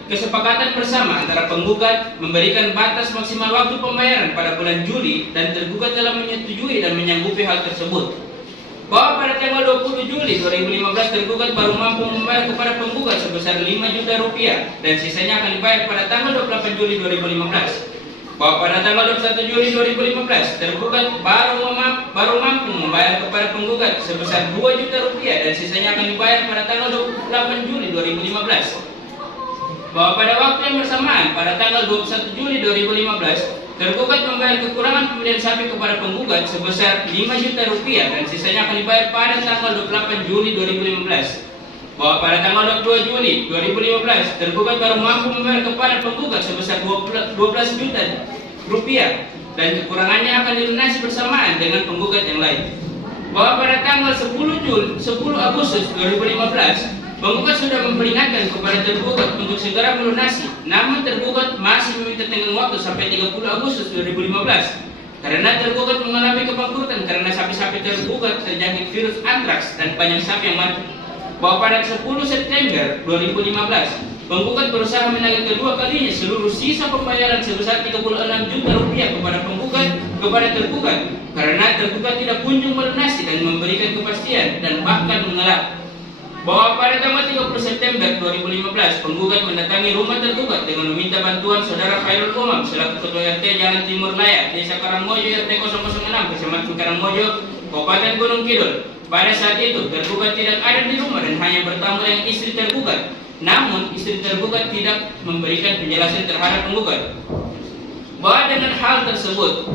kesepakatan bersama antara penggugat memberikan batas maksimal waktu pembayaran pada bulan Juli dan tergugat telah menyetujui dan menyanggupi hal tersebut. Bahwa pada tanggal 20 Juli 2015 tergugat baru mampu membayar kepada penggugat sebesar 5 juta rupiah dan sisanya akan dibayar pada tanggal 28 Juli 2015. Bahwa pada tanggal 21 Juli 2015 tergugat baru mampu membayar kepada penggugat sebesar 2 juta rupiah dan sisanya akan dibayar pada tanggal 28 Juli 2015. Bahwa pada waktu yang bersamaan pada tanggal 21 Juli 2015 tergugat membayar kekurangan pembelian sapi kepada penggugat sebesar 5 juta rupiah dan sisanya akan dibayar pada tanggal 28 Juli 2015. Bahwa pada tanggal 22 Juli 2015 tergugat baru mampu membayar kepada penggugat sebesar 12 juta rupiah dan kekurangannya akan dilunasi bersamaan dengan penggugat yang lain. Bahwa pada tanggal 10 Agustus 2015 penggugat sudah memperingatkan kepada tergugat untuk segera melunasi, namun tergugat masih meminta tenggang waktu sampai 30 Agustus 2015 karena tergugat mengalami kebangkrutan karena sapi-sapi tergugat terjangkit virus antraks dan banyak sapi yang mati. Bahwa pada 10 September 2015 penggugat berusaha menagih kedua kalinya seluruh sisa pembayaran sebesar 36 juta rupiah kepada tergugat karena tergugat tidak kunjung melunasi dan memberikan kepastian dan bahkan mengelak. Bahwa pada tanggal 30 September 2015 penggugat mendatangi rumah tergugat dengan meminta bantuan saudara Khairul Umam selaku Ketua RT Jalan Timur Laya, Desa Karangmojo, RT 006, Kecamatan Karangmojo, Kabupaten Gunung Kidul. Pada saat itu tergugat tidak ada di rumah dan hanya bertamu dengan istri tergugat. Namun istri tergugat tidak memberikan penjelasan terhadap penggugat. Bahwa dengan hal tersebut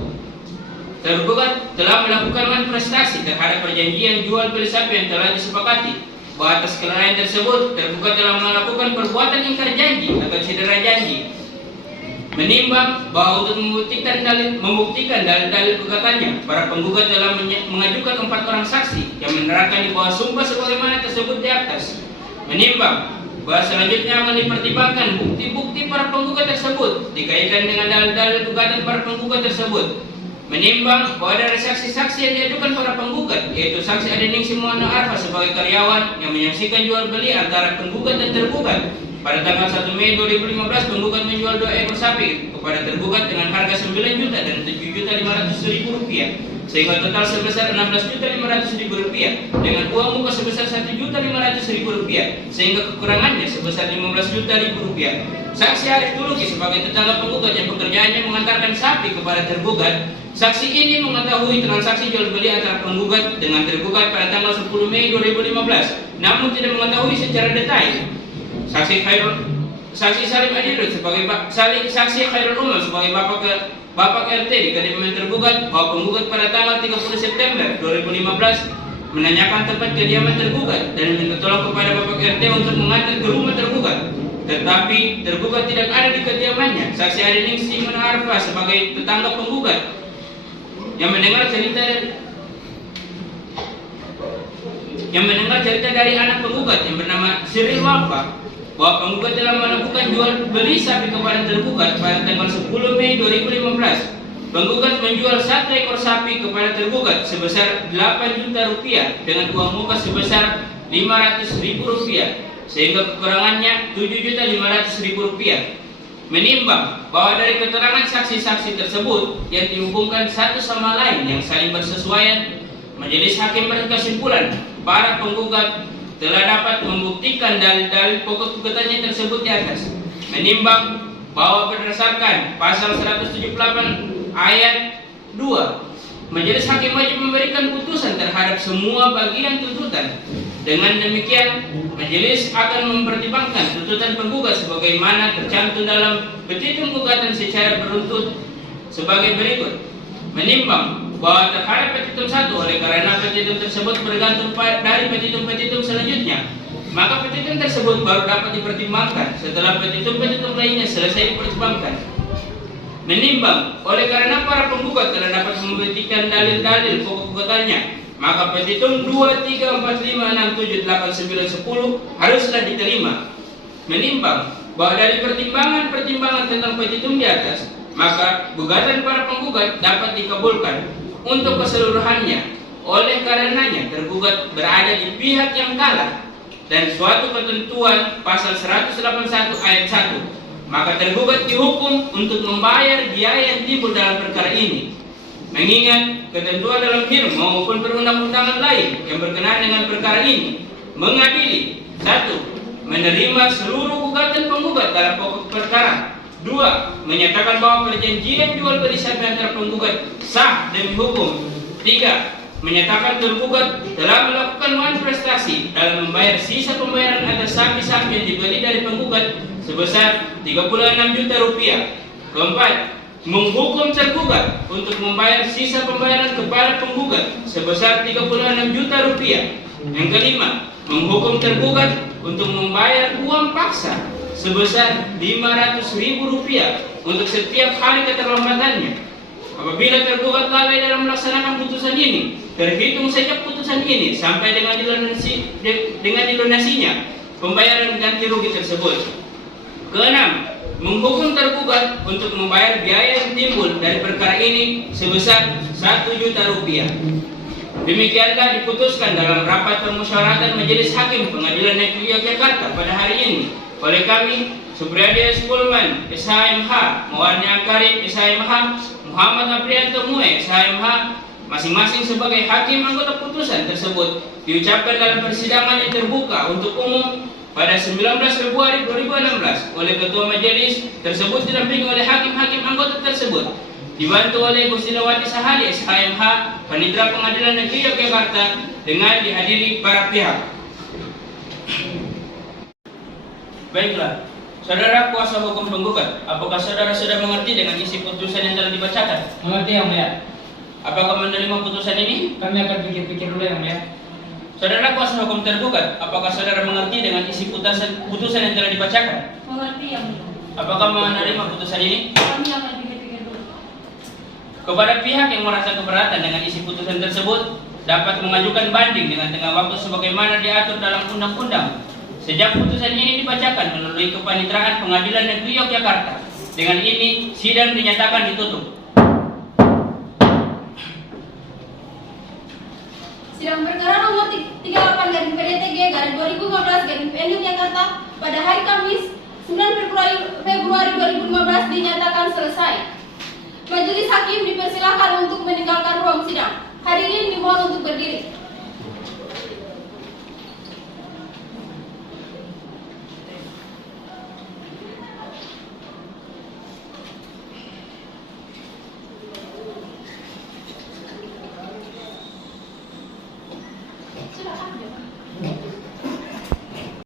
tergugat telah melakukan prestasi terhadap perjanjian jual beli sapi yang telah disepakati. Bahwa atas kelalaian tersebut tergugat telah melakukan perbuatan ingkar janji atau cedera janji. Menimbang bahwa untuk membuktikan dalil-dalil gugatannya, para penggugat telah mengajukan 4 orang saksi yang menerangkan di bawah sumpah sebagaimana tersebut di atas. Menimbang bahwa selanjutnya akan dipertimbangkan bukti-bukti para penggugat tersebut dikaitkan dengan dalil-dalil gugatan para penggugat tersebut. Menimbang bahwa dari saksi-saksi yang diajukan para penggugat, yaitu saksi Adeningsih Arfa sebagai karyawan yang menyaksikan jual beli antara penggugat dan tergugat. Pada tanggal 1 Mei 2015 penggugat menjual 2 ekor sapi kepada tergugat dengan harga 9 juta dan 7.500.000 rupiah, sehingga total sebesar 16.500.000 rupiah dengan uang muka sebesar 1.500.000 rupiah, sehingga kekurangannya sebesar 15 juta rupiah. Saksi Arif Tuluki sebagai tetangga penggugat yang pekerjaannya mengantarkan sapi kepada tergugat. Saksi ini mengetahui transaksi jual beli antara penggugat dengan tergugat pada tanggal 10 Mei 2015, namun tidak mengetahui secara detail Saksi Salim Adilud sebagai saksi Khairul Umam sebagai Bapak RT di kediaman tergugat bahwa penggugat pada tanggal 30 September 2015 menanyakan tempat kediaman tergugat dan minta tolong kepada Bapak RT untuk mengantar ke rumah tergugat. Tetapi tergugat tidak ada di kediamannya. Saksi Ariningsi Arfa sebagai tetangga penggugat yang mendengar cerita dari anak penggugat yang bernama Siril Wafa bahwa penggugat telah melakukan jual beli sapi kepada tergugat pada tanggal 10 Mei 2015. Penggugat menjual 1 ekor sapi kepada tergugat sebesar 8 juta rupiah dengan uang muka sebesar 500.000 rupiah sehingga kekurangannya 7.500.000 rupiah. Menimbang bahwa dari keterangan saksi-saksi tersebut yang dihubungkan satu sama lain yang saling bersesuaian, majelis hakim berkesimpulan para penggugat telah dapat membuktikan dalil-dalil pokok gugatannya tersebut di atas. Menimbang bahwa berdasarkan pasal 178 ayat 2, majelis hakim wajib memberikan putusan terhadap semua bagian tuntutan. Dengan demikian, majelis akan mempertimbangkan tuntutan penggugat sebagaimana tercantum dalam petitum gugatan secara beruntut sebagai berikut. Menimbang bahwa terhadap petitum 1 oleh karena petitum tersebut bergantung dari petitum-petitum selanjutnya, maka petitum tersebut baru dapat dipertimbangkan setelah petitum-petitum lainnya selesai dipertimbangkan. Menimbang oleh karena para penggugat telah dapat membuktikan dalil-dalil pokok gugatannya, maka petitum 2, 3, 4, 5, 6, 7, 8, 9, 10 haruslah diterima. Menimbang bahwa dari pertimbangan tentang petitum di atas, maka gugatan para penggugat dapat dikabulkan untuk keseluruhannya. Oleh karenanya tergugat berada di pihak yang kalah dan suatu ketentuan pasal 181 ayat 1, maka tergugat dihukum untuk membayar biaya yang timbul dalam perkara ini. Mengingat ketentuan dalam HIRM maupun perundang-undangan lain yang berkenaan dengan perkara ini mengadili 1. Menerima seluruh gugatan penggugat dalam pokok perkara. 2. Menyatakan bahwa perjanjian jual beli sapi antara penggugat sah demi hukum. 3. Menyatakan tergugat telah melakukan manifestasi dalam membayar sisa pembayaran atas sapi-sapi yang dibeli dari penggugat sebesar 36 juta rupiah. 4. Menghukum tergugat untuk membayar sisa pembayaran kepada penggugat sebesar 36 juta rupiah. Yang kelima, menghukum tergugat untuk membayar uang paksa sebesar 500.000 rupiah untuk setiap hari keterlambatannya. Apabila tergugat lalai dalam melaksanakan putusan ini, terhitung sejak putusan ini sampai dengan dilunasinya pembayaran ganti rugi tersebut. Keenam, menghukum tergugat untuk membayar biaya yang timbul dari perkara ini sebesar 1 juta rupiah. Demikianlah diputuskan dalam rapat permusyawaratan Majelis Hakim Pengadilan Negeri Yogyakarta pada hari ini oleh kami, Supriyadi S. Pulman, SHMH, Mawarni Akarim, SHMH, Muhammad Aprianto Mue, SHMH, masing-masing sebagai hakim anggota putusan tersebut diucapkan dalam persidangan yang terbuka untuk umum pada 19 Februari 2016 oleh Ketua Majelis tersebut didampingi oleh hakim-hakim anggota tersebut, dibantu oleh Gustilawati Sahali SHMH, Panitera Pengadilan Negeri Yogyakarta dengan dihadiri para pihak. Baiklah, saudara kuasa hukum penggugat, apakah saudara sudah mengerti dengan isi putusan yang telah dibacakan? Mengerti yang mulia. Apakah menerima putusan ini? Kami akan pikir-pikir dulu yang mulia. Saudara kuasa hukum tergugat, apakah saudara mengerti dengan isi putusan yang telah dibacakan? Mengerti yang mulia. Apakah menerima putusan ini? Kami akan pikir-pikir dulu. Kepada pihak yang merasa keberatan dengan isi putusan tersebut, dapat mengajukan banding dengan tengah waktu sebagaimana diatur dalam undang-undang. Sejak putusan ini dibacakan melalui Kepanitraan Pengadilan Negeri Yogyakarta. Dengan ini, sidang dinyatakan ditutup. Sidang perkara nomor 38/PDTG/2015/PN Yogyakarta pada hari Kamis 9 Februari 2015 dinyatakan selesai. Majelis Hakim dipersilakan untuk meninggalkan ruang sidang. Hadirin dimohon untuk berdiri.